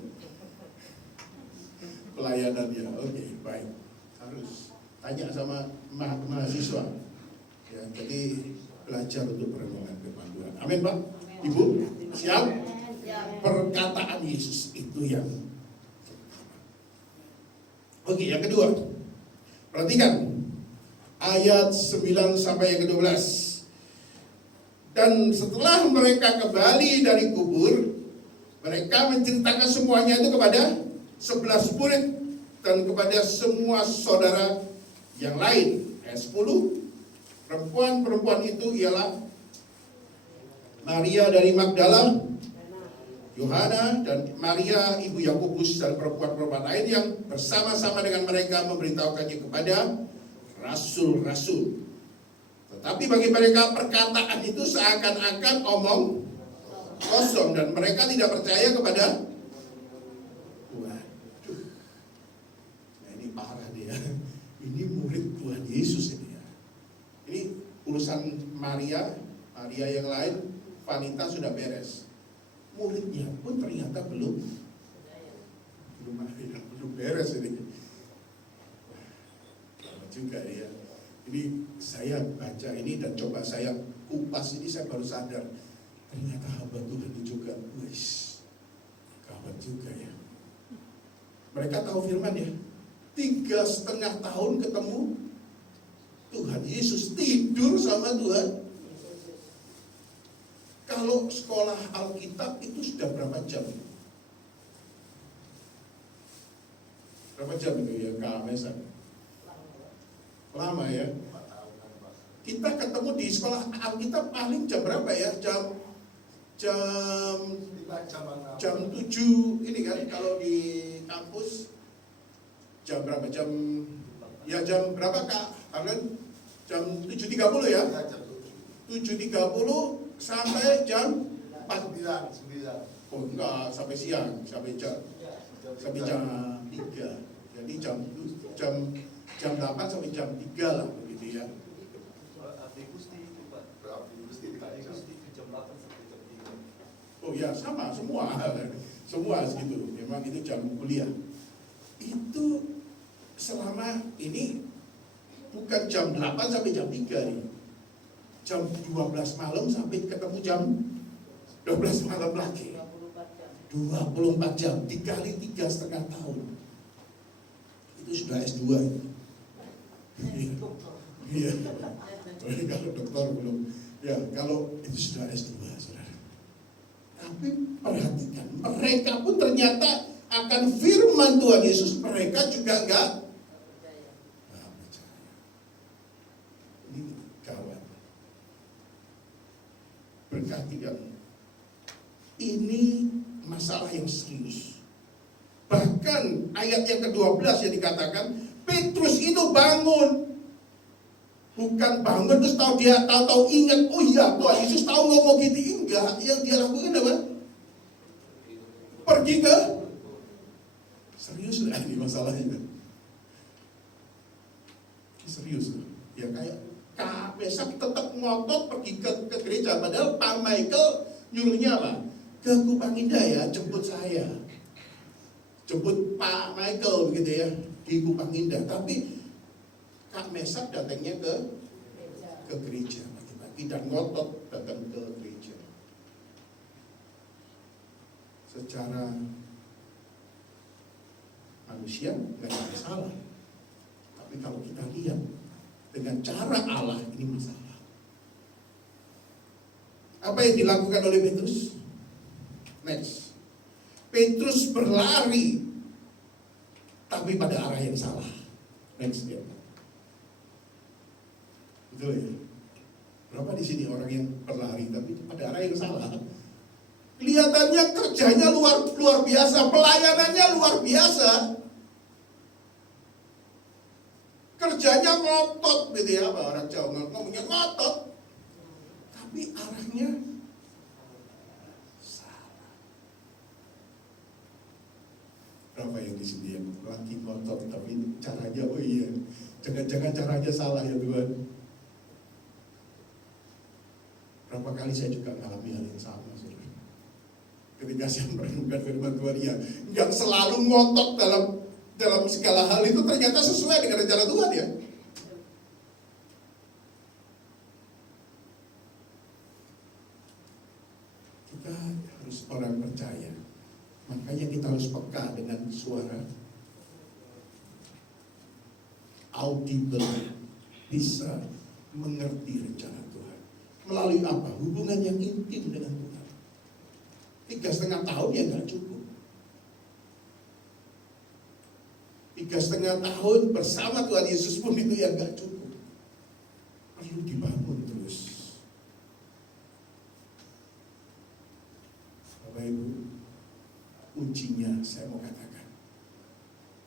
Pelayanannya, oke, baik. Harus tanya sama mahasiswa. Ya, jadi belajar untuk perenungan firman Tuhan. Amin, Pak. Ibu, siap? Perkataan Yesus itu yang pertama. Oke, yang kedua. Perhatikan ayat 9 sampai yang ke-12. Dan setelah mereka kembali dari kubur, mereka menceritakan semuanya itu kepada 11 murid. dan kepada semua saudara yang lain. Ayat 10, perempuan-perempuan itu ialah Maria dari Magdala, Yohana, dan Maria ibu Yakobus, dan perempuan-perempuan lain yang bersama-sama dengan mereka memberitahukannya kepada rasul-rasul. Tetapi bagi mereka perkataan itu seakan-akan omong kosong, dan mereka tidak percaya kepada. Waduh, nah ini parah dia. Ini murid Tuhan Yesus ini ya. Ini urusan Maria yang lain, wanita sudah beres. Muridnya pun ternyata belum beres ini. Lama juga ya. Ini saya baca ini dan coba saya kupas ini, saya baru sadar ternyata hamba Tuhan ini juga, gawat juga ya. Mereka tahu firman ya, 3,5 tahun ketemu Tuhan Yesus, tidur sama Tuhan. Kalau sekolah Alkitab itu sudah berapa jam? Berapa jam itu ya Kak Mesa? Lama ya. Kita ketemu di sekolah Alkitab paling jam berapa ya? Jam 7 ini kan, kalau di kampus jam berapa? Jam berapa Kak Arlen? Jam 7.30 ya? 7.30 sampai jam 4. Oh enggak, sampai siang, sampai jam 3. Jadi jam 8 sampai jam 3 lah begitu ya. Oh ya, sama semua segitu. Memang itu jam kuliah. Itu selama ini bukan jam 8 sampai jam 3 nih. Jam 12 malam sampai ketemu jam 12 malam lagi. 24 jam dikali 3,5 tahun. Itu sudah S2 itu. Iya. Kalau dokter belum. Ya, kalau itu sudah S2, saudara. Tapi perhatikan, mereka pun ternyata akan firman Tuhan Yesus, mereka juga enggak percaya. Ini gawat. Perhatikan, ini masalah yang serius. Bahkan ayat yang ke-12 yang dikatakan, Petrus itu bangun. Bukan bangun terus tahu ingat, oh iya Tuhan Yesus tahu ngomong gitu. Enggak, yang dia lakukan apa? Pergi ke, serius lah ini masalahnya. Serius lah. Ya kayak Kak Mesak tetap ngotot pergi ke gereja, padahal Pak Michael nyuruhnya apa? Ke Kupang Indah ya, jemput saya, jemput Pak Michael begitu ya di Kupang Indah. Tapi Kak Mesak datangnya ke gereja pagi-pagi dan ngotot datang ke gereja. Secara manusia nggak ada masalah, tapi kalau kita lihat dengan cara Allah ini masalah. Apa yang dilakukan oleh Petrus? Next, Petrus berlari tapi pada arah yang salah. Next ya. Betul ya. Berapa di sini orang yang berlari tapi pada arah yang salah? Kelihatannya kerjanya luar biasa, pelayanannya luar biasa. Kerjanya ngotot gitu ya, apa orang Jawa ngomongnya ngotot. Tapi arahnya salah. Berapa yang di sini yang lagi ngotot tapi caranya, oh iya, jangan-jangan caranya salah ya Tuhan. Berapa kali saya juga mengalami hal yang sama, saudara. Ketika saya merenungkan firman Tuhan, ya, nggak selalu ngotot dalam segala hal itu ternyata sesuai dengan rencana Tuhan ya. Kita harus orang percaya, makanya kita harus peka dengan suara audible, bisa mengerti rencana Tuhan. Melalui apa? Hubungan yang intim dengan Tuhan. 3,5 tahun ya nggak cukup. 3,5 tahun bersama Tuhan Yesus pun itu yang gak cukup. Perlu dibangun terus. Bapak Ibu, kuncinya saya mau katakan,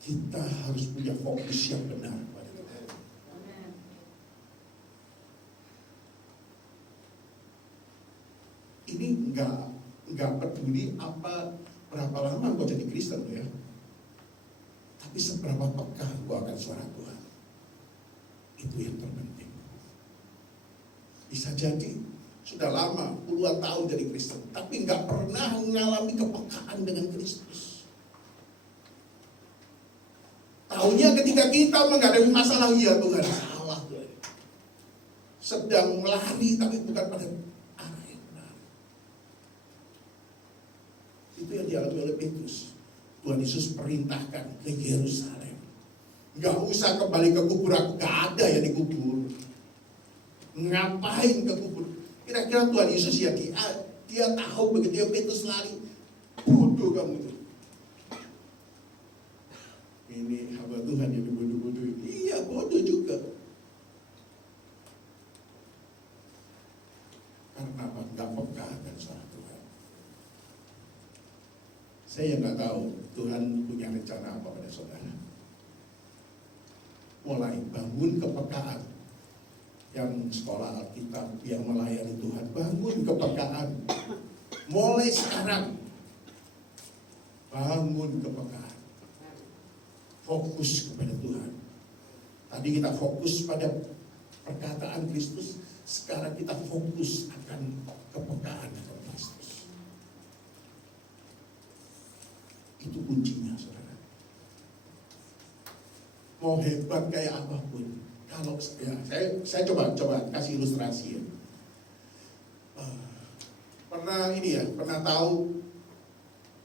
kita harus punya fokus yang benar pada Tuhan. Ini nggak peduli berapa lama kau jadi Kristen ya, tapi seberapa peka kau akan suara Tuhan. Itu yang terpenting. Bisa jadi sudah lama, puluhan tahun jadi Kristen, tapi nggak pernah mengalami kepekaan dengan Kristus. Taunya ketika kita menghadapi masalah, ya Tuhan salah Tuhan. Sedang melari tapi bukan pada arah yang benar. Itu yang dialami oleh Petrus. Tuhan Yesus perintahkan ke Yerusalem. Nggak usah kembali ke kuburan, nggak ada yang dikubur. Ngapain ke kubur? Kira-kira Tuhan Yesus ya dia tahu begitu ya Petrus lari. Bodoh kamu itu. Ini hamba Tuhan yang dibodoh-bodoh. Iya bodoh juga. Karena apa? Gak peka akan suara Tuhan. Saya nggak tahu Tuhan punya rencana apa pada saudara. Mulai bangun kepekaan. Yang sekolah Alkitab, yang melayani Tuhan, bangun kepekaan. Mulai sekarang, bangun kepekaan. Fokus kepada Tuhan. Tadi kita fokus pada perkataan Kristus, sekarang kita fokus akan kepekaan kepada Kristus. Itu kuncinya, saudara. Mau hebat kayak apapun, kalau ya, saya coba kasih ilustrasi ya. Pernah tahu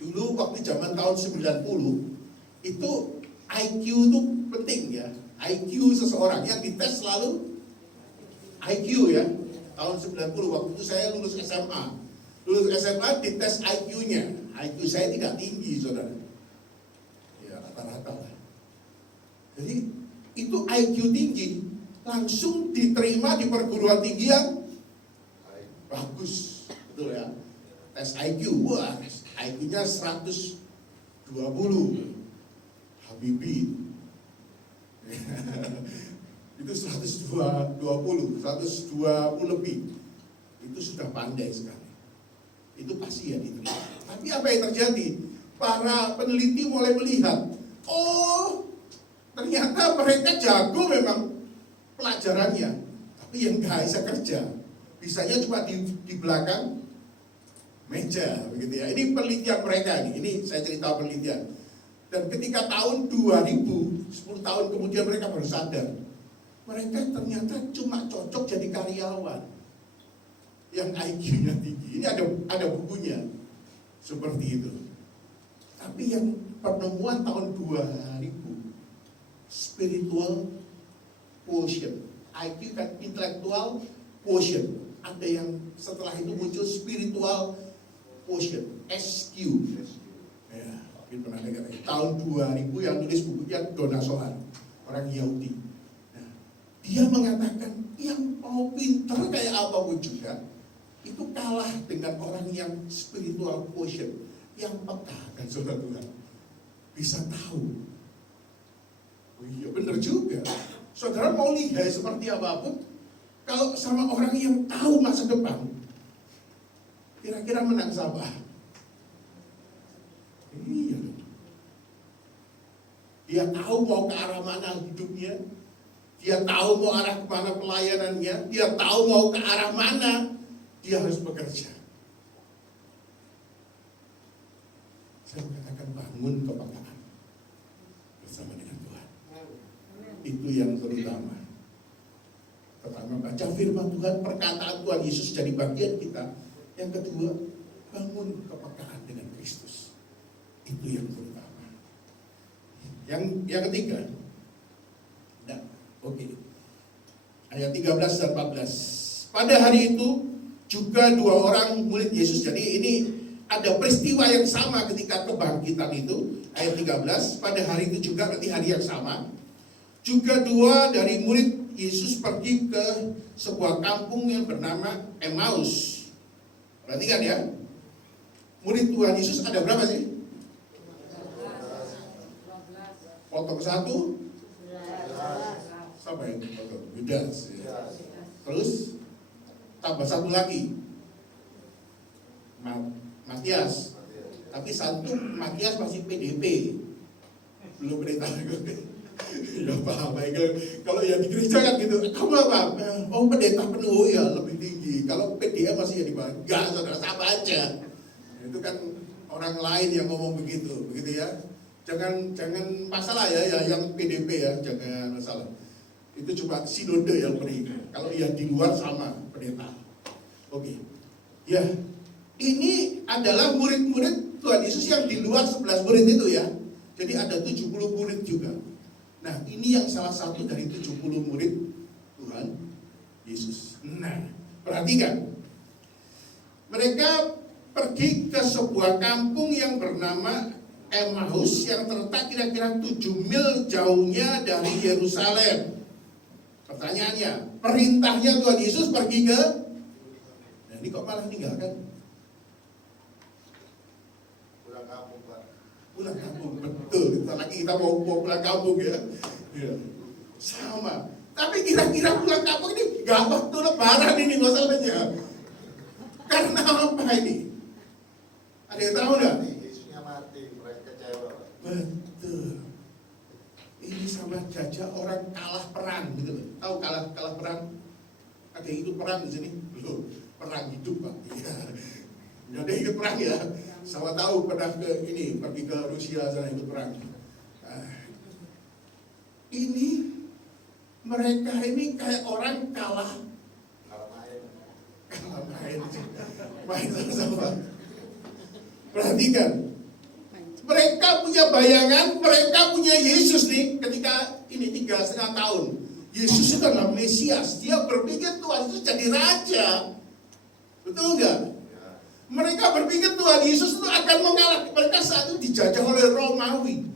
dulu waktu zaman tahun 90 itu IQ itu penting ya. IQ seseorang yang dites selalu IQ ya. Tahun 90 waktu itu saya lulus SMA. Lulus SMA dites IQ-nya. IQ saya tidak tinggi, saudara. Ya rata-rata lah. Jadi itu IQ tinggi, langsung diterima di perguruan tinggi yang bagus, betul ya. Tes IQ, wah IQ-nya 120, Habibie. Itu 120 lebih. Itu sudah pandai sekali. Itu pasti ya diterima. Tapi apa yang terjadi? Para peneliti mulai melihat, oh ternyata mereka jago memang pelajarannya, tapi yang nggak bisa kerja, bisanya cuma di belakang meja, begitu ya. Ini penelitian mereka ini saya cerita penelitian. Dan ketika tahun 2000, 10 tahun kemudian mereka baru sadar, mereka ternyata cuma cocok jadi karyawan yang IQ-nya tinggi. Ini ada bukunya seperti itu. Tapi yang penemuan tahun 2000, spiritual quotient, IQ kan intellectual quotient. Ada yang setelah itu muncul spiritual quotient, SQ. Ya, mungkin pernah dengar. Tahun 2000 yang tulis bukunya Donna Sohan, orang Yahudi. Nah, dia mengatakan yang mau pinter kayak apapun juga itu kalah dengan orang yang spiritual quotient, yang peka kan saudara Tuhan, bisa tahu. Oh iya benar juga. Saudara mau lihat seperti apapun, kalau sama orang yang tahu masa depan, kira-kira menang siapa? Iya. Dia tahu mau ke arah mana hidupnya, dia tahu mau arah kemana pelayanannya, dia tahu mau ke arah mana dia harus bekerja. Saya mengatakan bangun kepekaan bersama dengan Tuhan. Itu yang terutama. Pertama, baca firman Tuhan, perkataan Tuhan Yesus jadi bagian kita. Yang kedua, bangun kepekaan dengan Kristus. Itu yang terutama. Yang ketiga, nah, oke. Ayat 13 dan 14. Pada hari itu juga 2 orang murid Yesus. Jadi ini ada peristiwa yang sama ketika kebangkitan itu, ayat 13, pada hari itu juga, nanti hari yang sama, juga dua dari murid Yesus pergi ke sebuah kampung yang bernama Emmaus. Perhatikan ya, murid Tuhan Yesus ada berapa sih? Potong satu, siapa yang potong? Yudas. Ya. Terus tambah satu lagi, Matias. Tapi satu Matias masih PDP, belum pendeta. Ya paham, kalau yang di gereja kan gitu. Kamu apa? Oh pendeta penuh ya lebih tinggi. Kalau PDA masih ya di bawah. Enggak, saudara, sama aja. Itu kan orang lain yang ngomong begitu ya. Jangan masalah ya yang PDP ya, jangan masalah. Itu cuma sinode yang beri. Kalau yang di luar sama pendeta. Oke. Ya, ini adalah murid-murid Tuhan Yesus yang di luar 11 murid itu ya. Jadi ada 70 murid juga. Nah, ini yang salah satu dari 70 murid Tuhan Yesus. Nah, perhatikan. Mereka pergi ke sebuah kampung yang bernama Emmaus yang terletak kira-kira 7 mil jauhnya dari Yerusalem. Pertanyaannya, perintahnya Tuhan Yesus pergi ke, nah ini kok malah tinggalkan? Pulang kampung, Pak. Pulang kampung, betul. Kita mau pulang kampung ya. Ya. Sama. Tapi kira-kira pulang kampung ini gak waktu lebaran ini masalahnya. Karena apa ini? Ada yang tahu nggak? Yesusnya mati, mereka kecewa, Pak. Betul. Ini sama saja orang kalah perang gitu loh. Tahu kalah perang? Ada yang ikut perang di sini? Belum. Perang hidup, Pak. Iya. Nggak ada yang ikut perang ya. Sama tahu pernah pergi ke Rusia sana ikut perang. Ini mereka ini kayak orang kalah main sama-sama. Perhatikan, mereka punya bayangan, mereka punya Yesus nih ketika ini 3,5 tahun. Yesus itu adalah Mesias. Dia berpikir Tuhan Yesus jadi raja. Betul nggak? Mereka berpikir Tuhan Yesus itu akan mengalah. Mereka saat itu dijajah oleh Romawi.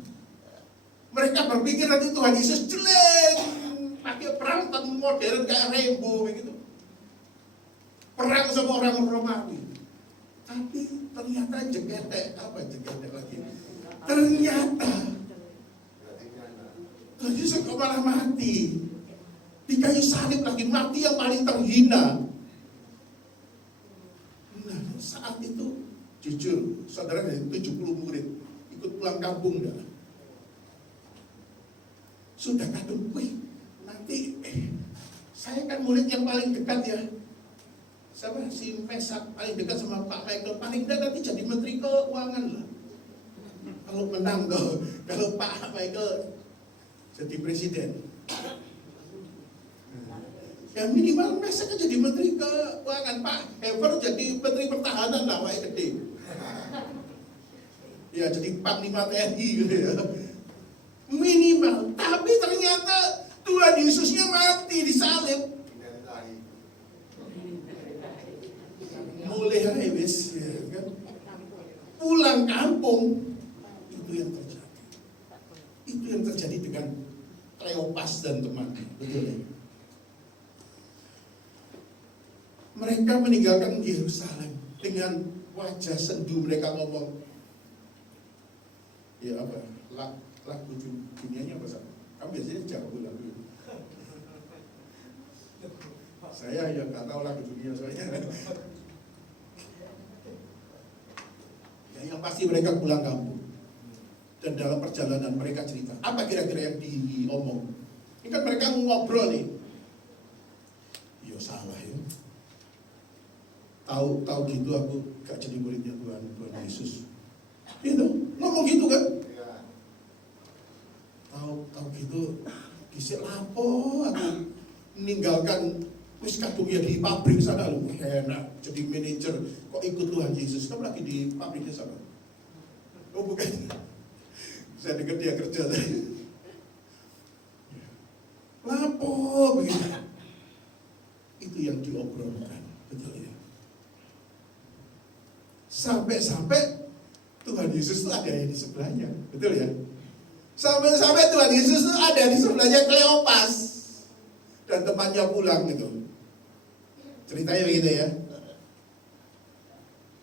Mereka berpikir nanti Tuhan Yesus jelek, pakai peralatan modern kayak Rembo begitu. Perang sama orang Romawi. Tapi ternyata jegetek lagi. Ternyata Tuhan Yesus kok malah mati. Di kayu salib lagi, mati yang paling terhina. Nah, saat itu jujur, saudara dari 70 murid ikut pulang kampung dah. Sudah kadung, nanti saya kan murid yang paling dekat ya. Sama si Mesak paling dekat sama Pak Michael, paling dekat nanti jadi Menteri Keuangan lah. Kalau menang tuh, kalau Pak Michael jadi presiden. Ya minimal Mesak kan jadi Menteri Keuangan, Pak Heber jadi Menteri Pertahanan lah, Pak gede. Ya jadi Panglima TNI gitu ya. Minimal, tapi ternyata Tuhan Yesusnya mati disalib. Mulai hari wis ya kan. Pulang kampung, itu yang terjadi. Itu yang terjadi dengan Kleopas dan teman. Betul ya? Mereka meninggalkan Yerusalem dengan wajah sendu, mereka ngomong, ya apa? Lagu dunianya apa sih? Kamu biasanya jago lagu. Saya yang nggak tahu lagu dunia soalnya. Ya, yang pasti mereka pulang kampung. Dan dalam perjalanan mereka cerita. Apa kira-kira yang diomong? Ini kan mereka ngobrol nih. Yo salah ya. Tahu gitu aku gak jadi muridnya Tuhan Yesus. Gitu, ngomong gitu kan? Tahu gitu, kisah lapo aku meninggalkan wis kadung ya di pabrik sana loh, enak jadi manajer kok ikut Tuhan Yesus. Kamu lagi di pabriknya sana? Oh bukan, saya dengar dia kerja tadi. Lapo begitu, itu yang diobrolkan, betul ya. Sampai-sampai Tuhan Yesus itu ada di sebelahnya, betul ya? Sampai-sampai Tuhan Yesus itu ada di sebelahnya Kleopas dan temannya pulang gitu. Ceritanya begitu ya.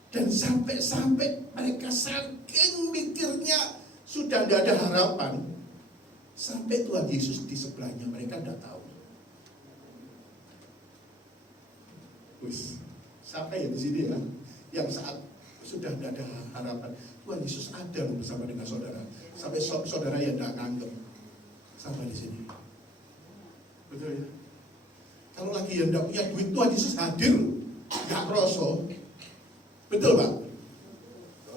Dan sampai-sampai mereka saking mikirnya sudah tidak ada harapan, sampai Tuhan Yesus di sebelahnya mereka tidak tahu. Wis, siapa ya di sini ya? Yang saat sudah tidak ada harapan, Tuhan Yesus ada bersama dengan saudara. Sampai saudara yang tidak nganggep sampai di sini. Betul ya? Kalau lagi yang tidak punya duit, Tuhan Yesus hadir, nggak kroso. Betul Pak?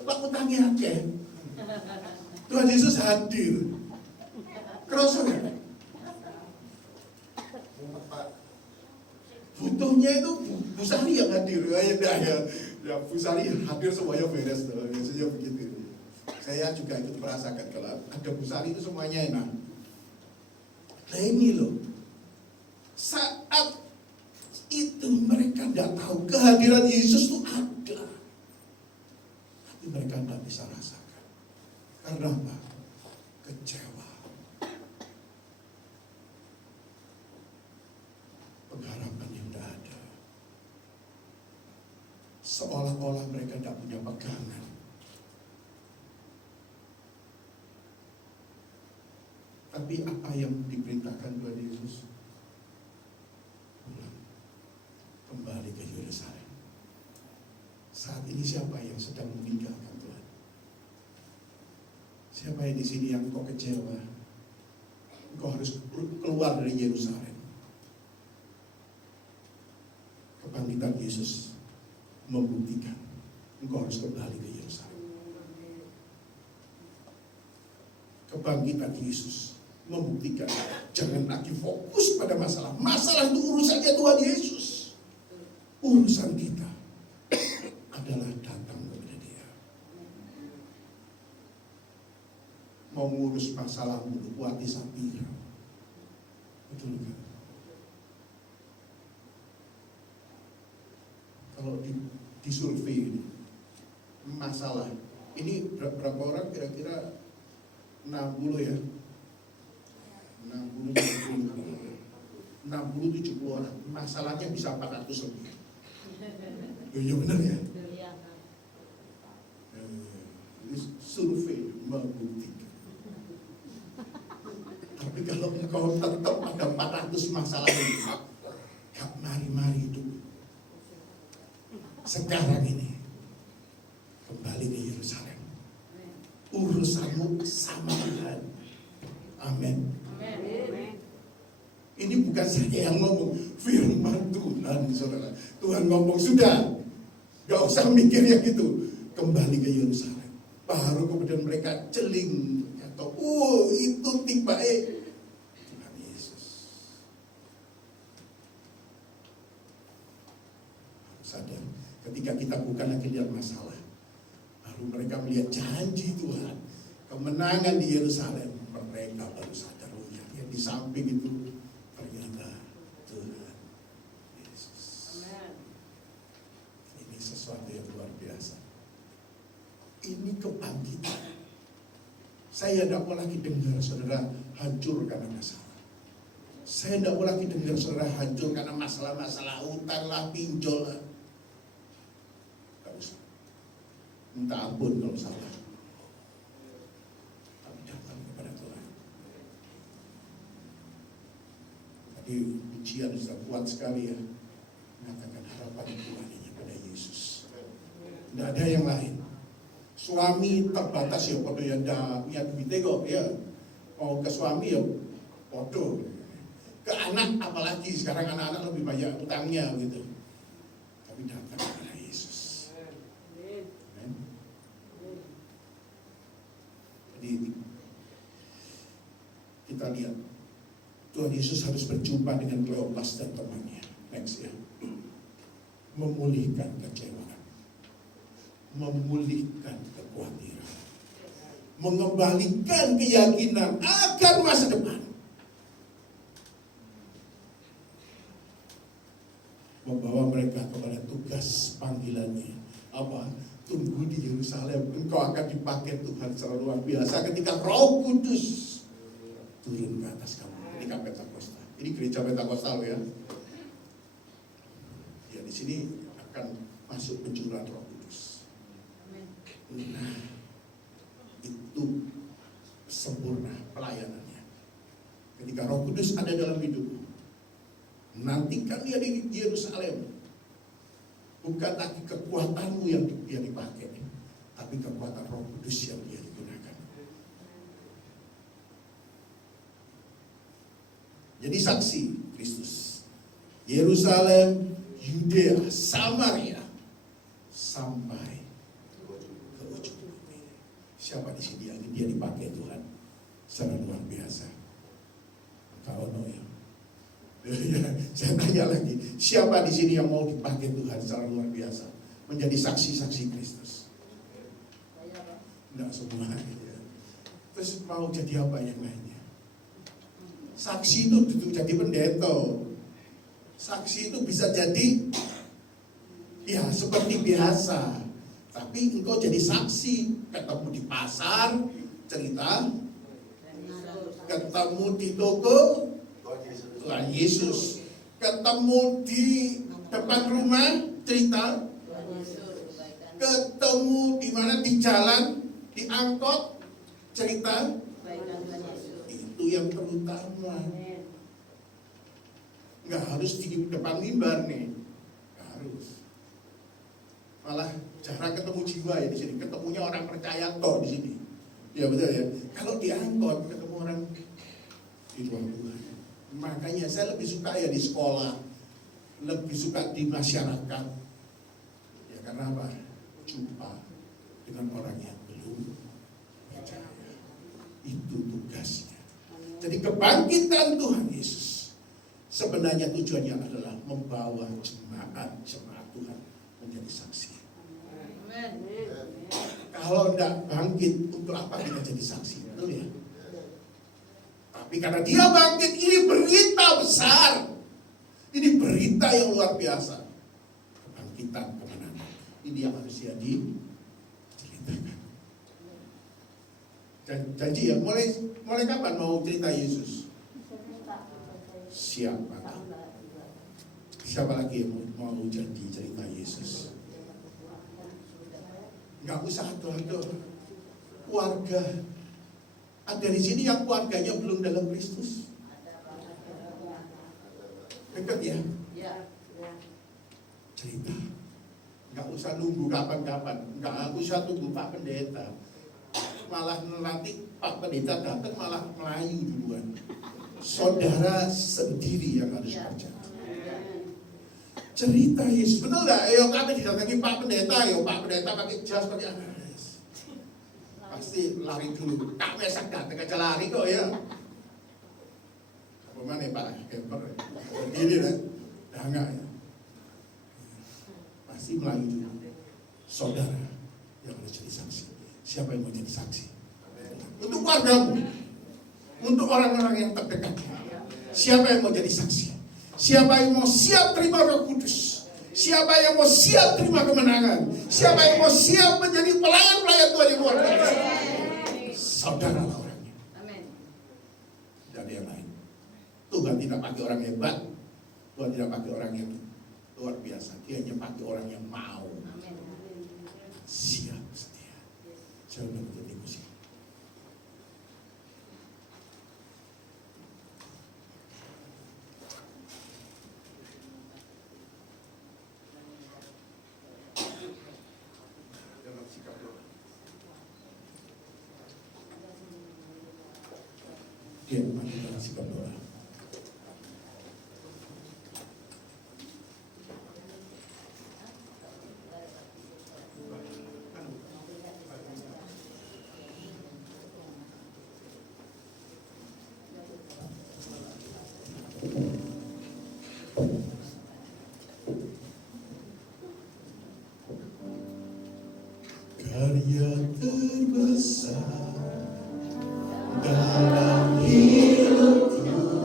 Pak utangnya akeh. Tuhan Yesus hadir. Kroso nggak? Pak. Butuhnya itu Bu Sari yang hadir. Ya Bu Sari hadir semuanya beres. Biasanya begitu. Saya juga ikut merasakan kalau ada Bu Sari itu semuanya enak. Nah ini loh, saat itu mereka tidak tahu kehadiran Yesus itu ada, tapi mereka tidak bisa rasakan. Karena apa? Kecewa. Pengharapan yang tidak ada. Seolah-olah mereka tidak punya pegangan. Tapi apa yang diperintahkan Tuhan Yesus? Pulang, kembali ke Yerusalem. Saat ini siapa yang sedang meninggalkan Tuhan? Siapa yang di sini yang engkau kecewa? Engkau harus keluar dari Yerusalem. Kebangkitan Yesus membuktikan engkau harus kembali ke Yerusalem. Kebangkitan Yesus membuktikan jangan lagi fokus pada masalah. Masalah itu urusannya Tuhan Yesus. Urusan kita adalah datang kepada Dia. Mau ngurus masalahmu kuati Sapira. Betul kan? Kalau di survei ini masalah ini berapa orang kira-kira 60 ya? 60-70 orang. Masalahnya bisa 400 lebih. Iya benar ya? Ini survei membuktikan. Tapi kalau engkau tetap ada 400 masalah ini, gak mari-mari itu. Sekarang ini kembali ke Yerusalem. Urusanmu sama Tuhan. Amin. Ini bukan saya yang ngomong, firman Tuhan, saudara. Tuhan ngomong sudah, gak usah mikir yang gitu. Kembali ke Yerusalem. Baru kemudian mereka celing atau itu tiba-tiba Tuhan Yesus. Sadar, ketika kita bukan lagi lihat masalah, baru mereka melihat janji Tuhan, kemenangan di Yerusalem, mereka baru sadar, oh ya, yang di samping itu ternyata Tuhan Yesus. Ini sesuatu yang luar biasa. Ini kebangkitan. Saya tidak mau lagi dengar saudara hancur karena masalah. Saya tidak mau lagi dengar saudara hancur karena masalah-masalah utang lah, pinjol lah. Tidak usah. Minta ampun kalau salah. Tapi datang kepada Tuhan. Tadi pujian sudah kuat sekali ya. Mengatakan harapan Tuhan hanya pada Yesus. Tidak ada yang lain. Suami terbatas ya, podo yang punya duitnya kok ya. Mau ke suami ya, podo. Ke anak apalagi, sekarang anak-anak lebih banyak utangnya gitu. Tapi datang kepada Yesus. Amen. Jadi kita lihat Tuhan Yesus harus berjumpa dengan Kleopas dan temannya. Next ya. Memulihkan kecewaan, memulihkan kekhawatiran, mengembalikan keyakinan akan masa depan, membawa mereka kepada tugas panggilannya Tunggu di Yerusalem, engkau akan dipakai Tuhan secara luar biasa ketika Roh Kudus turun ke atas kamu ketika Pentakosta. Ini gereja Pentakosta ya. Ya di sini akan masuk pencurahan Roh Kudus. Nah, itu sempurna pelayanannya. Ketika Roh Kudus ada dalam hidupmu, nantikan dia di Yerusalem. Bukan lagi kekuatanmu yang dia dipakai, tapi kekuatan Roh Kudus yang dia digunakan. Jadi saksi Kristus, Yerusalem, Yudea, Samaria, sampai ke ujung bumi. Siapa di sini yang dia dipakai Tuhan secara luar biasa? Kalau ya. Saya tanya lagi, siapa di sini yang mau dipakai Tuhan secara luar biasa menjadi saksi-saksi Kristus? Enggak semua. Ya. Terus mau jadi apa yang lainnya? Saksi itu jadi pendeta. Saksi itu bisa jadi ya seperti biasa, tapi engkau jadi saksi. Ketemu di pasar cerita, ketemu di toko Tuhan Yesus, ketemu di depan rumah cerita, ketemu di mana di jalan, di angkot cerita, itu yang terutama. Nggak harus di depan mimbar nih, nggak harus. Malah jarang ketemu jiwa ya di sini, ketemunya orang percaya toh di sini. Ya betul ya. Kalau di angkot ketemu orang di ruang Tuhan. Makanya saya lebih suka ya di sekolah, lebih suka di masyarakat. Ya karena apa? Jumpa dengan orang yang belum percaya. Itu tugasnya. Jadi kebangkitan Tuhan Yesus sebenarnya tujuannya adalah membawa jemaat Tuhan menjadi saksi. Kalau tidak bangkit, untuk apa kita jadi saksi? Betul ya? Tapi karena dia bangkit, ini berita besar. Ini berita yang luar biasa. Kebangkitan, kemenangan. Ini yang harus diceritakan. Janji ya, mulai kapan mau cerita Yesus? Siapa? Siapa lagi yang mau janji cerita Yesus? Nggak usah ado-ado. Keluarga. Ada di sini yang keluarganya belum dalam Kristus. Dekat ya? Cerita. Nggak usah nunggu kapan-kapan. Nggak usah tunggu Pak Pendeta. Malah nanti Pak Pendeta datang malah melayu duluan. Saudara sendiri yang harus percaya. Cerita Yesus. Betul nggak? Ayo kami didatangi Pak Pendeta. Ayo Pak Pendeta pakai jas, pakai apa? Pasti lari dulu. Kak Mesak datang aja lari kok ya. Apa mana Pak? Kemper. Berdiri kan? Dah enggak ya. Pasti melayu dulu. Saudara yang harus jadi saksi. Siapa yang mau jadi saksi? Untuk keluargamu. Untuk orang-orang yang terdekat. Siapa yang mau jadi saksi? Siapa yang mau siap terima Roh Kudus? Siapa yang mau siap terima kemenangan? Siapa yang mau siap menjadi pelayan-pelayan Tuhan yang luar biasa? Saudara lah orangnya. Dan yang lain. Tuhan tidak pakai orang hebat. Tuhan tidak pakai orang yang luar biasa. Dia hanya pakai orang yang mau. Siap setia. Jangan menuntut emosi. Dia mati dalam sikap doa. Karya terbesar dalam hidupku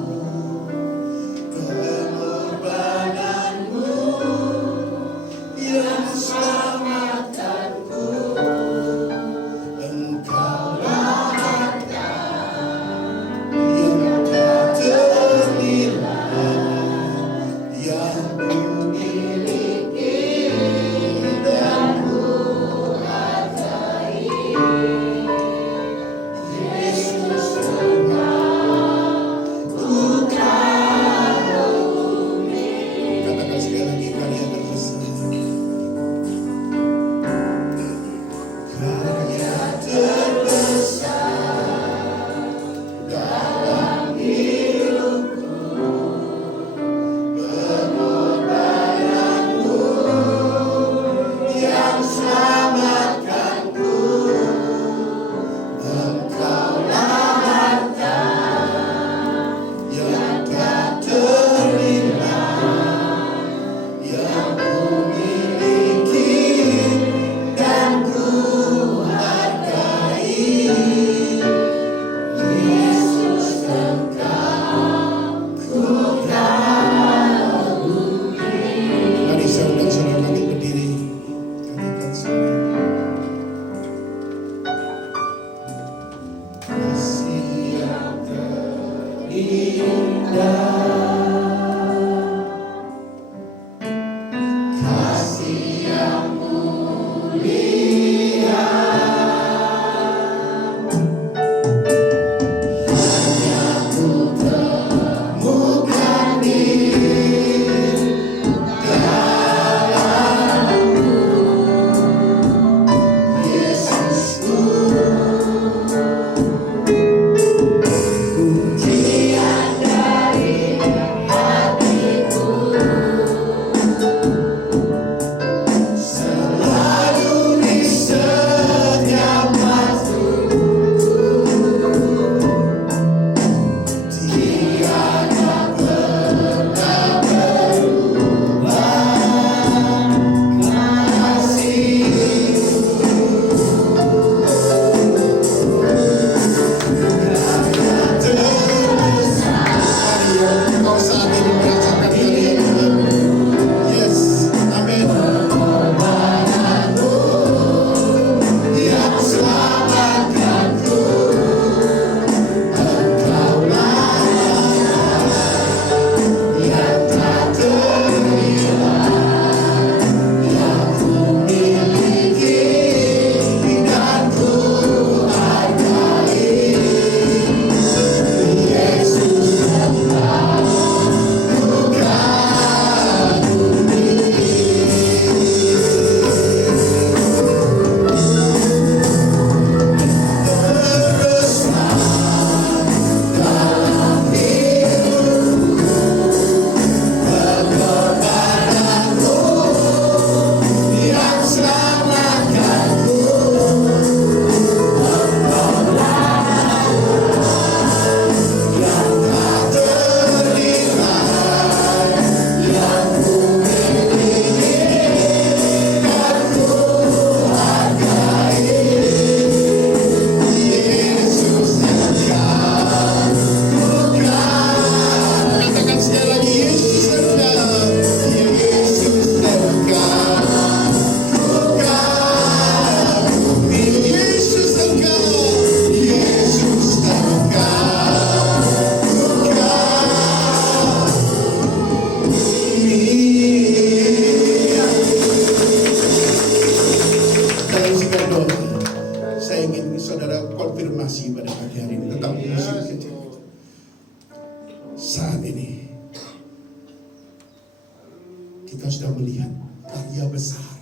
kita sudah melihat karya besar,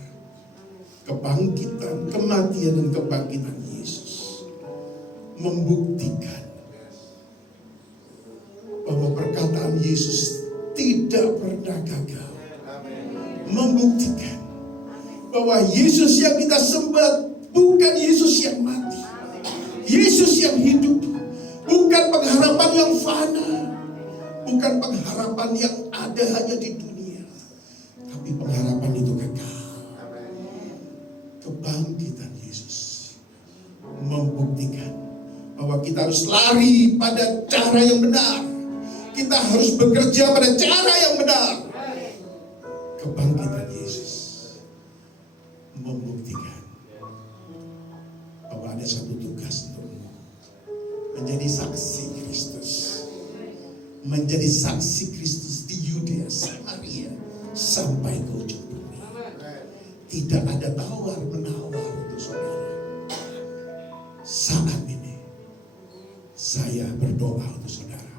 kebangkitan, kematian dan kebangkitan Yesus membuktikan bahwa perkataan Yesus tidak pernah gagal. Membuktikan bahwa Yesus yang kita sembah bukan Yesus yang mati, Yesus yang hidup. Bukan pengharapan yang fana, bukan pengharapan yang ada hanya di dunia, tapi pengharapan itu kekal. Kebangkitan Yesus membuktikan bahwa kita harus lari pada cara yang benar. Kita harus bekerja pada cara yang benar. Kebangkitan Yesus membuktikan bahwa ada satu tugas untukmu, menjadi saksi Kristus. Menjadi saksi Kristus di Yudea, Samaria, sampai ke ujung bumi. Tidak ada tawar-menawar untuk saudara. Saat ini saya berdoa untuk saudara.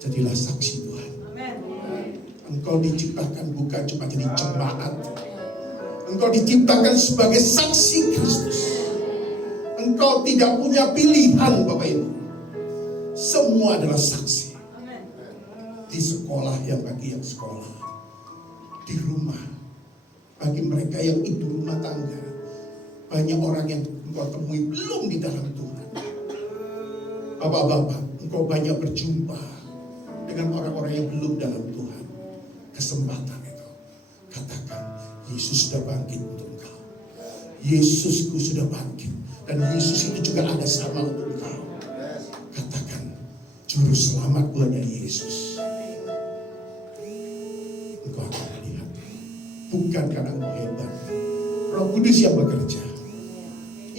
Jadilah saksi Tuhan. Engkau diciptakan bukan cuma jadi jemaat. Engkau diciptakan sebagai saksi Kristus. Engkau tidak punya pilihan, Bapak Ibu. Semua adalah saksi. Di sekolah yang bagi yang sekolah, di rumah bagi mereka yang hidup rumah tangga. Banyak orang yang engkau temui belum di dalam Tuhan. Bapak-bapak, engkau banyak berjumpa dengan orang-orang yang belum dalam Tuhan. Kesempatan itu, katakan, Yesus sudah bangkit untuk engkau. Yesusku sudah bangkit, dan Yesus itu juga ada sama untuk engkau. Katakan, juru selamatku hanya Yesus. Engkau akan melihat, bukan karena engkau hebat, Roh Kudus yang bekerja.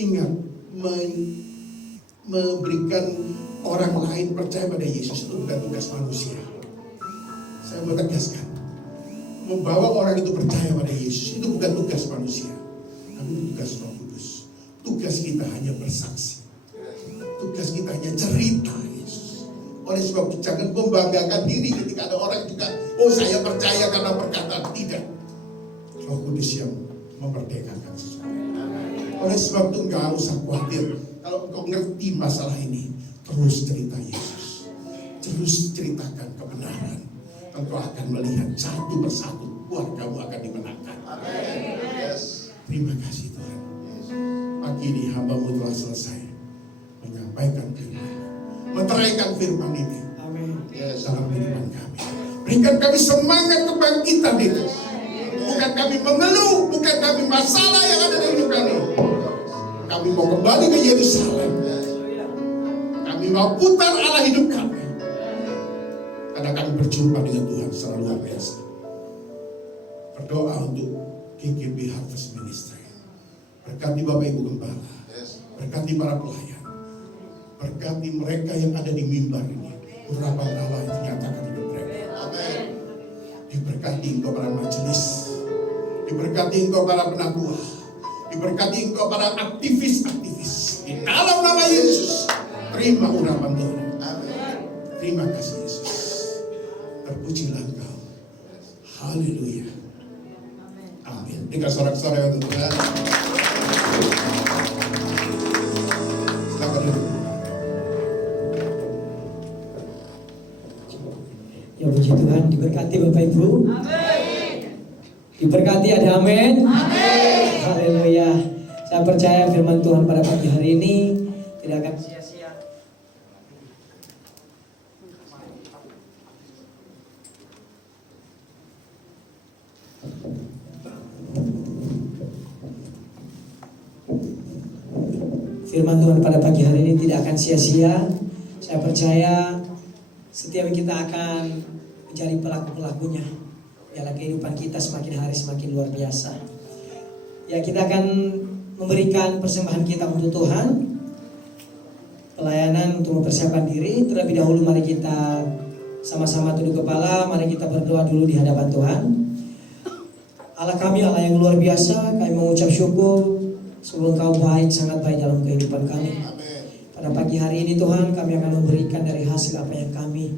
Ingat, memberikan orang lain percaya pada Yesus itu bukan tugas manusia. Saya mau tegaskan, membawa orang itu percaya pada Yesus itu bukan tugas manusia, tapi itu tugas Roh Kudus. Tugas kita hanya bersaksi. Tugas kita hanya cerita Yesus. Oleh sebab itu jangan membanggakan diri ketika ada orang juga, oh saya percaya karena perkataan. Tidak. Roh Kudus yang memerdekakan sesuatu. Oleh sebab itu enggak usah khawatir. Kalau engkau ngerti masalah ini, terus cerita Yesus. Terus ceritakan kebenaran. Engkau akan melihat satu persatu keluargamu akan dimenangkan. Terima kasih Tuhan. Pagi ini hamba-Mu telah selesai menyampaikan firman, meteraikan firman ini dalam kehidupan kami. Berikan kami semangat kebangkitan itu. Bukan kami mengeluh, bukan kami masalah yang ada di hidup kami. Kami mau kembali ke Yerusalem. Kami mau putar arah hidup kami. Karena kami berjumpa dengan Tuhan secara luar biasa. Berdoa untuk GGB Harvest Ministry. Berkati Bapak Ibu Gembala. Berkati para pelayan. Berkati mereka yang ada di mimbar ini. Urapan Allah yang dinyatakan hidup mereka. Diberkati engkau para majelis. Diberkati engkau para penabuh. Diberkati engkau para aktivis-aktivis. Di dalam nama Yesus, terima urapan Tuhan. Terima kasih Yesus. Terpujilah engkau. Haleluya. Amin. Dengan sorak-sorai untuk Tuhan. Silakan duduk. Ya puji Tuhan, diberkati Bapak Ibu. Amin. Diberkati, ada amin. Amin. Haleluya. Saya percaya firman Tuhan pada pagi hari ini tidak akan sia-sia. Firman Tuhan pada pagi hari ini tidak akan sia-sia. Saya percaya setiap kita akan menjadi pelaku-pelakunya. Dalam kehidupan kita semakin hari semakin luar biasa. Ya, kita akan memberikan persembahan kita untuk Tuhan. Pelayanan untuk mempersiapkan diri. Terlebih dahulu mari kita sama-sama tunduk kepala. Mari kita berdoa dulu di hadapan Tuhan. Allah kami, Allah yang luar biasa, kami mengucap syukur sebelum Kau baik, sangat baik dalam kehidupan kami. Pada pagi hari ini Tuhan, kami akan memberikan dari hasil apa yang kami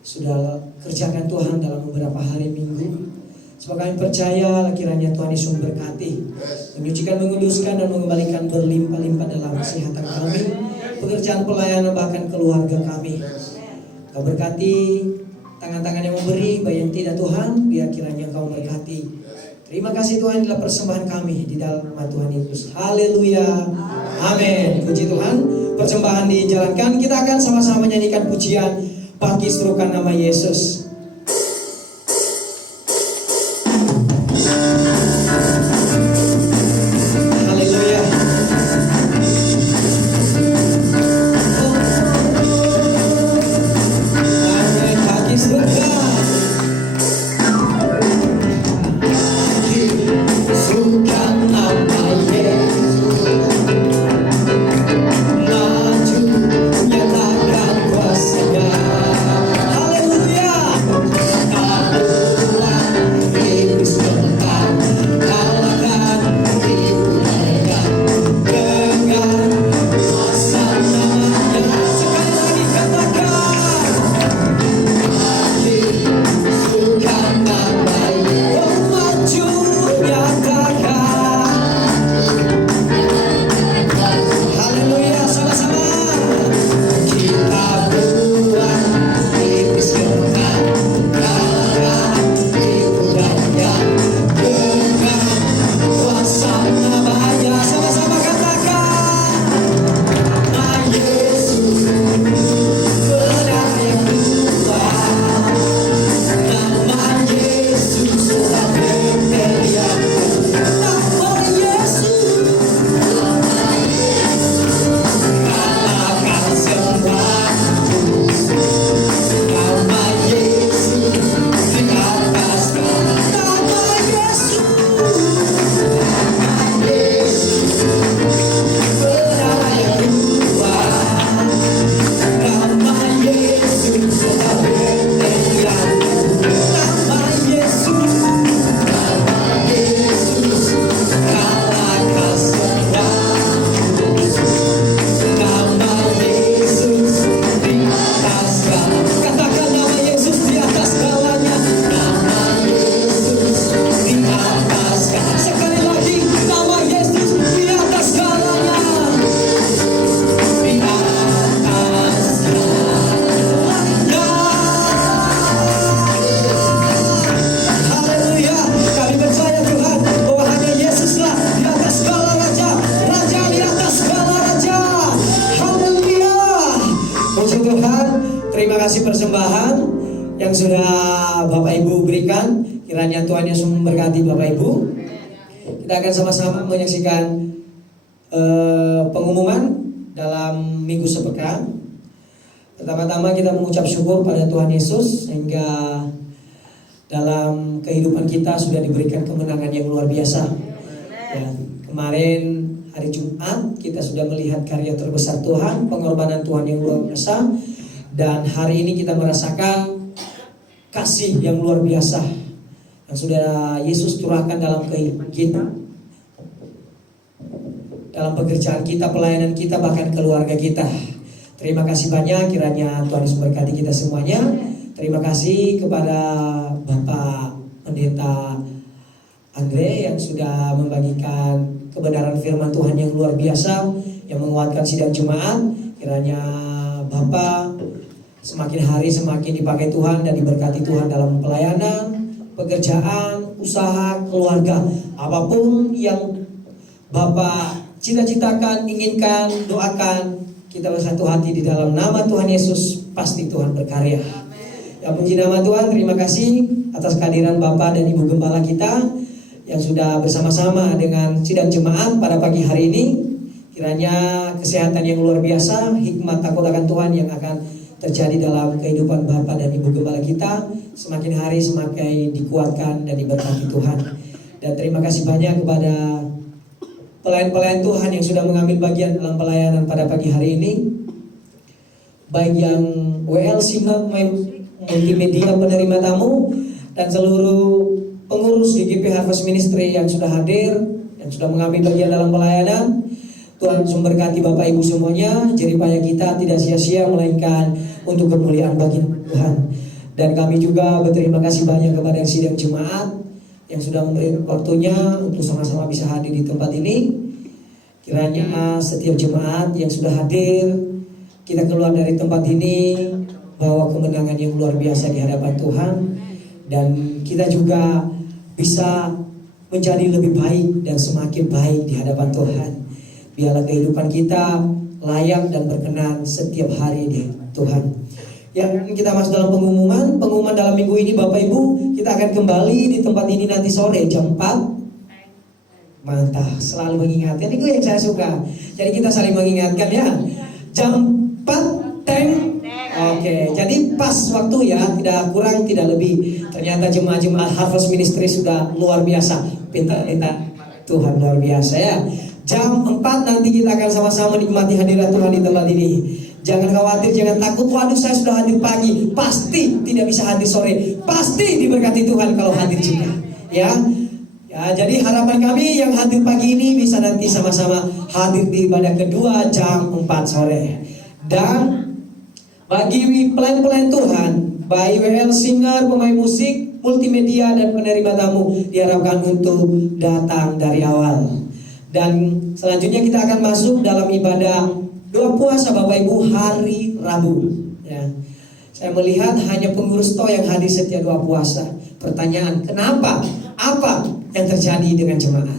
sudah kerjakan Tuhan dalam beberapa hari minggu Sebab kami percaya kiranya Tuhan Yesus memberkati, menyucikan, menguduskan, dan mengembalikan berlimpah-limpah dalam kesehatan kami, pekerjaan pelayanan, bahkan keluarga kami. Kau berkati tangan-tangan yang memberi, baik yang tidak Tuhan, biar kiranya Kau berkati. Terima kasih Tuhan, inilah persembahan kami di dalam nama Tuhan Yesus. Haleluya. Amin. Puji Tuhan. Persembahan dijalankan. Kita akan sama-sama menyanyikan pujian bagi serukan nama Yesus. Haleluya. Amin. Bagi serukan. Sukan nama Yesus, maju nyatakan kuasa-Nya. Haleluya. Tabuhan iblis menentang, kalahkan tipu daya dengan kuasa nama-Nya. Sekali lagi katakan, sukan nama Yesus, maju nyatakan. Haleluya, sama-sama. Kita buat iblis menentang, kalahkan tipu daya dengan kuasa nama-Nya. Sama-sama katakan, nama Yesus benar yang kuat. Nama Yesus benar yang kuat. Nama Yesus kalahkan semua. Nama Yesus di atas segala. Nama Yesus benar yang kuat. Nama Yesus benar yang kuat. Nama Yesus kalahkan semua. Nama Yesus di atas segala. Katakan nama Yesus di atas segalanya. Nama Yesus di atas segala. Sekali lagi, nama Yesus di atas segalanya. Di atas segalanya. Haleluya. Kami percaya Tuhan bahwa hanya Yesuslah di atas segala raja, raja di atas segala raja. Haleluya. Puji Tuhan. Terima kasih persembahan yang sudah Bapak Ibu berikan. Kiranya Tuhan Yesus memberkati Bapak Ibu. Kita akan sama-sama menyaksikan pengumuman dalam minggu sepekan. Pertama-tama kita mengucap syukur pada Tuhan Yesus sehingga dalam kehidupan kita sudah diberikan kemenangan yang luar biasa. Ya, kemarin hari Jumat kita sudah melihat karya terbesar Tuhan, pengorbanan Tuhan yang luar biasa. Dan hari ini kita merasakan kasih yang luar biasa yang sudah Yesus curahkan dalam kehidupan kita, dalam pekerjaan kita, pelayanan kita, bahkan keluarga kita. Terima kasih banyak, kiranya Tuhan Yesus memberkati kita semuanya. Terima kasih kepada Bapak Pendeta Andre yang sudah membagikan kebenaran firman Tuhan yang luar biasa, yang menguatkan sidang jemaat. Kiranya Bapak semakin hari semakin dipakai Tuhan dan diberkati Tuhan dalam pelayanan, pekerjaan, usaha, keluarga. Apapun yang Bapak cita-citakan, inginkan, doakan, kita bersatu hati di dalam nama Tuhan Yesus, pasti Tuhan berkarya. Ya, puji nama Tuhan. Terima kasih atas kehadiran Bapak dan Ibu Gembala kita yang sudah bersama-sama dengan sidang jemaat pada pagi hari ini. Kiranya kesehatan yang luar biasa, hikmat takut akan Tuhan yang akan terjadi dalam kehidupan Bapak dan Ibu Gembala kita, semakin hari semakin dikuatkan dan diberkati Tuhan. Dan terima kasih banyak kepada pelayan-pelayan Tuhan yang sudah mengambil bagian dalam pelayanan pada pagi hari ini, baik yang WL Simak Multimedia penerima tamu dan seluruh pengurus GGP Harvest Ministry yang sudah hadir, yang sudah mengambil bagian dalam pelayanan. Tuhan memberkati Bapak Ibu semuanya. Jeripaya kita tidak sia-sia, melainkan untuk kemuliaan bagi Tuhan. Dan kami juga berterima kasih banyak kepada sidang jemaat yang sudah memberi waktunya untuk sama-sama bisa hadir di tempat ini. Kiranya setiap jemaat yang sudah hadir, kita keluar dari tempat ini bawa kemenangan yang luar biasa di hadapan Tuhan, dan kita juga bisa menjadi lebih baik dan semakin baik di hadapan Tuhan. Biarlah kehidupan kita layak dan berkenan setiap hari di Tuhan. Yang kita masuk dalam pengumuman dalam minggu ini Bapak Ibu, kita akan kembali di tempat ini nanti sore jam 4. Mantap, selalu mengingatkan, itu yang saya suka. Jadi kita saling mengingatkan ya. Jam 4 tank. Oke, jadi pas waktu ya, tidak kurang tidak lebih. Ternyata jemaat-jemaat Harvest Ministry sudah luar biasa. Pintar-pintar Tuhan luar biasa ya. Jam 4 nanti kita akan sama-sama nikmati hadirat Tuhan di tempat ini. Jangan khawatir, jangan takut. Waduh, saya sudah hadir pagi. Pasti tidak bisa hadir sore. Pasti diberkati Tuhan kalau hadir juga. Ya, jadi harapan kami yang hadir pagi ini bisa nanti sama-sama hadir di ibadah kedua jam 4 sore. Dan bagi pelayan-pelayan Tuhan, baik WL singer, pemain musik, multimedia dan penerima tamu diharapkan untuk datang dari awal. Dan selanjutnya kita akan masuk dalam ibadah doa puasa Bapak Ibu hari Rabu. Ya. Saya melihat hanya pengurus toh yang hadir setiap doa puasa. Pertanyaan, kenapa? Apa yang terjadi dengan jemaat?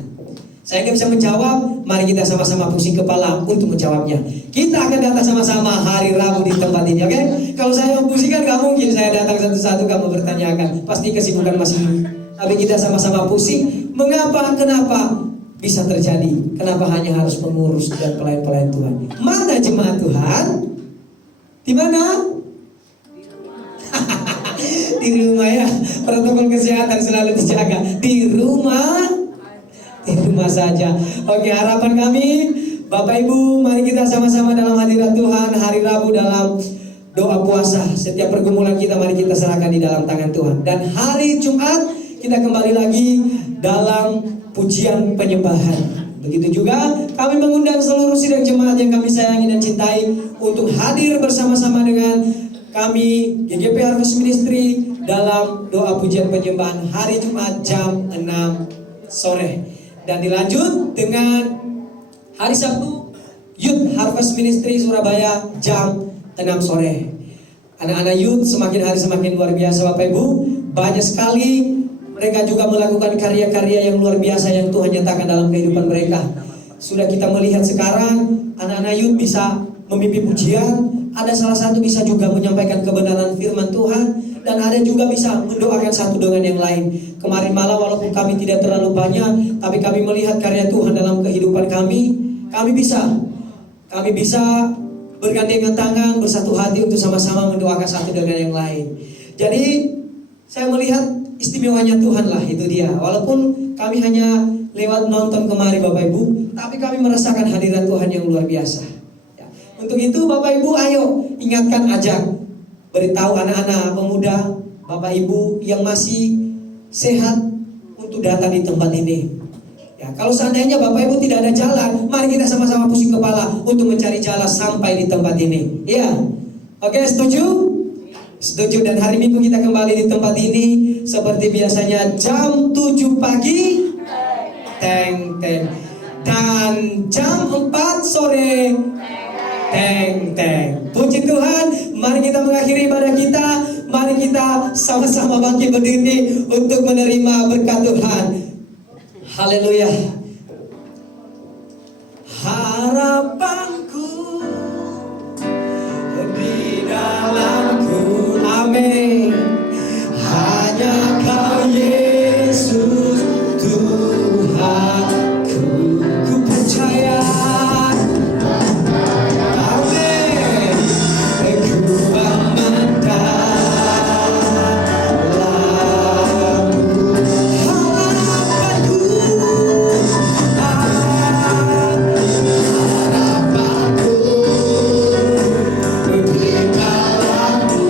Saya nggak bisa menjawab. Mari kita sama-sama pusing kepala untuk menjawabnya. Kita akan datang sama-sama hari Rabu di tempat ini, oke? Kalau saya pusingkan, nggak mungkin saya datang satu-satu kamu bertanyakan. Pasti kesibukan masih. Tapi kita sama-sama pusing. Mengapa? Kenapa? Bisa terjadi. Kenapa hanya harus pengurus dan pelayan-pelayan Tuhan? Mana jemaat Tuhan? Di mana? Di rumah ya. Protokol kesehatan selalu dijaga. Di rumah saja. Oke, harapan kami Bapak Ibu, mari kita sama-sama dalam hadirat Tuhan hari Rabu dalam doa puasa. Setiap pergumulan kita mari kita serahkan di dalam tangan Tuhan. Dan hari Jumat kita kembali lagi dalam pujian penyembahan. Begitu juga kami mengundang seluruh sidang jemaat yang kami sayangi dan cintai untuk hadir bersama-sama dengan kami GGP Harvest Ministry dalam doa pujian penyembahan hari Jumat jam 6 sore. Dan dilanjut dengan hari Sabtu Youth Harvest Ministry Surabaya jam 6 sore. Anak-anak youth semakin hari semakin luar biasa Bapak Ibu. Banyak sekali mereka juga melakukan karya-karya yang luar biasa yang Tuhan nyatakan dalam kehidupan mereka. Sudah kita melihat sekarang anak-anak youth bisa memimpin pujian, ada salah satu bisa juga menyampaikan kebenaran firman Tuhan, dan ada juga bisa mendoakan satu dengan yang lain. Kemarin malam walaupun kami tidak terlalu banyak, tapi kami melihat karya Tuhan dalam kehidupan kami. Kami bisa bergandengan tangan, bersatu hati untuk sama-sama mendoakan satu dengan yang lain. Jadi saya melihat istimewanya Tuhan lah, itu dia. Walaupun kami hanya lewat nonton kemari Bapak Ibu, tapi kami merasakan hadirat Tuhan yang luar biasa ya. Untuk itu Bapak Ibu ayo ingatkan, ajak, beritahu anak-anak pemuda Bapak Ibu yang masih sehat untuk datang di tempat ini ya. Kalau seandainya Bapak Ibu tidak ada jalan, mari kita sama-sama pusing kepala untuk mencari jalan sampai di tempat ini ya. Oke, setuju? Setuju. Dan hari Minggu kita kembali di tempat ini seperti biasanya jam 7 pagi teng. Dan jam 4 sore teng. Puji Tuhan. Mari kita mengakhiri ibadah kita. Mari kita sama-sama bangkit berdiri untuk menerima berkat Tuhan. Haleluya. Harapanku di dalamku, amin. Hanya Kau Yesus Tuhanku, ku percaya. Amin. Ku memandang harapanku, harapanku di dalamku.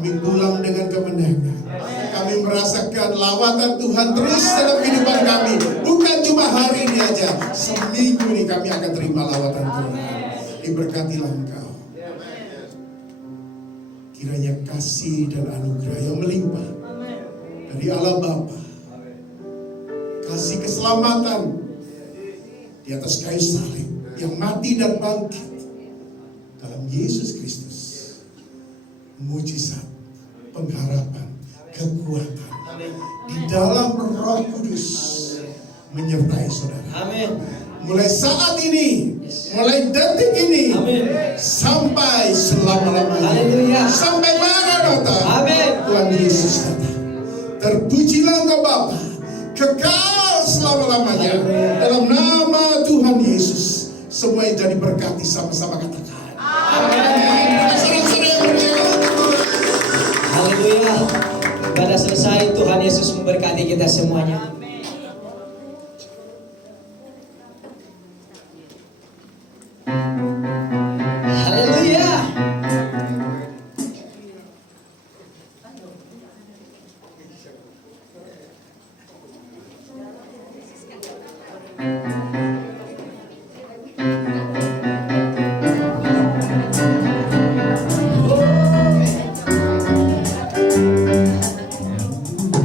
Kami pulang dengan kemenangan. Kami merasakan lawatan Tuhan terus dalam kehidupan kami. Bukan cuma hari ini aja, seminggu ini kami akan terima lawatan Tuhan. Diberkatilah Engkau. Kiranya kasih dan anugerah yang melimpah dari Allah Bapa, kasih keselamatan di atas kayu salib yang mati dan bangkit dalam Yesus Kristus, mujizat, pengharapan, kekuatan di dalam Roh Kudus menyertai saudara. Amin. Mulai saat ini, mulai detik ini, Amin. sampai selama-lamanya, Haleluya. sampai Maranatha, Amin. Tuhan Yesus datang. Terpujilah Engkau Bapa, kekal selama-lamanya. Haleluya. Dalam nama Tuhan Yesus, semua yang jadi berkati sama-sama katakan. Amin. Saudara-saudara yang berdoa. Haleluya. Ibadah selesai, Tuhan Yesus memberkati kita semuanya.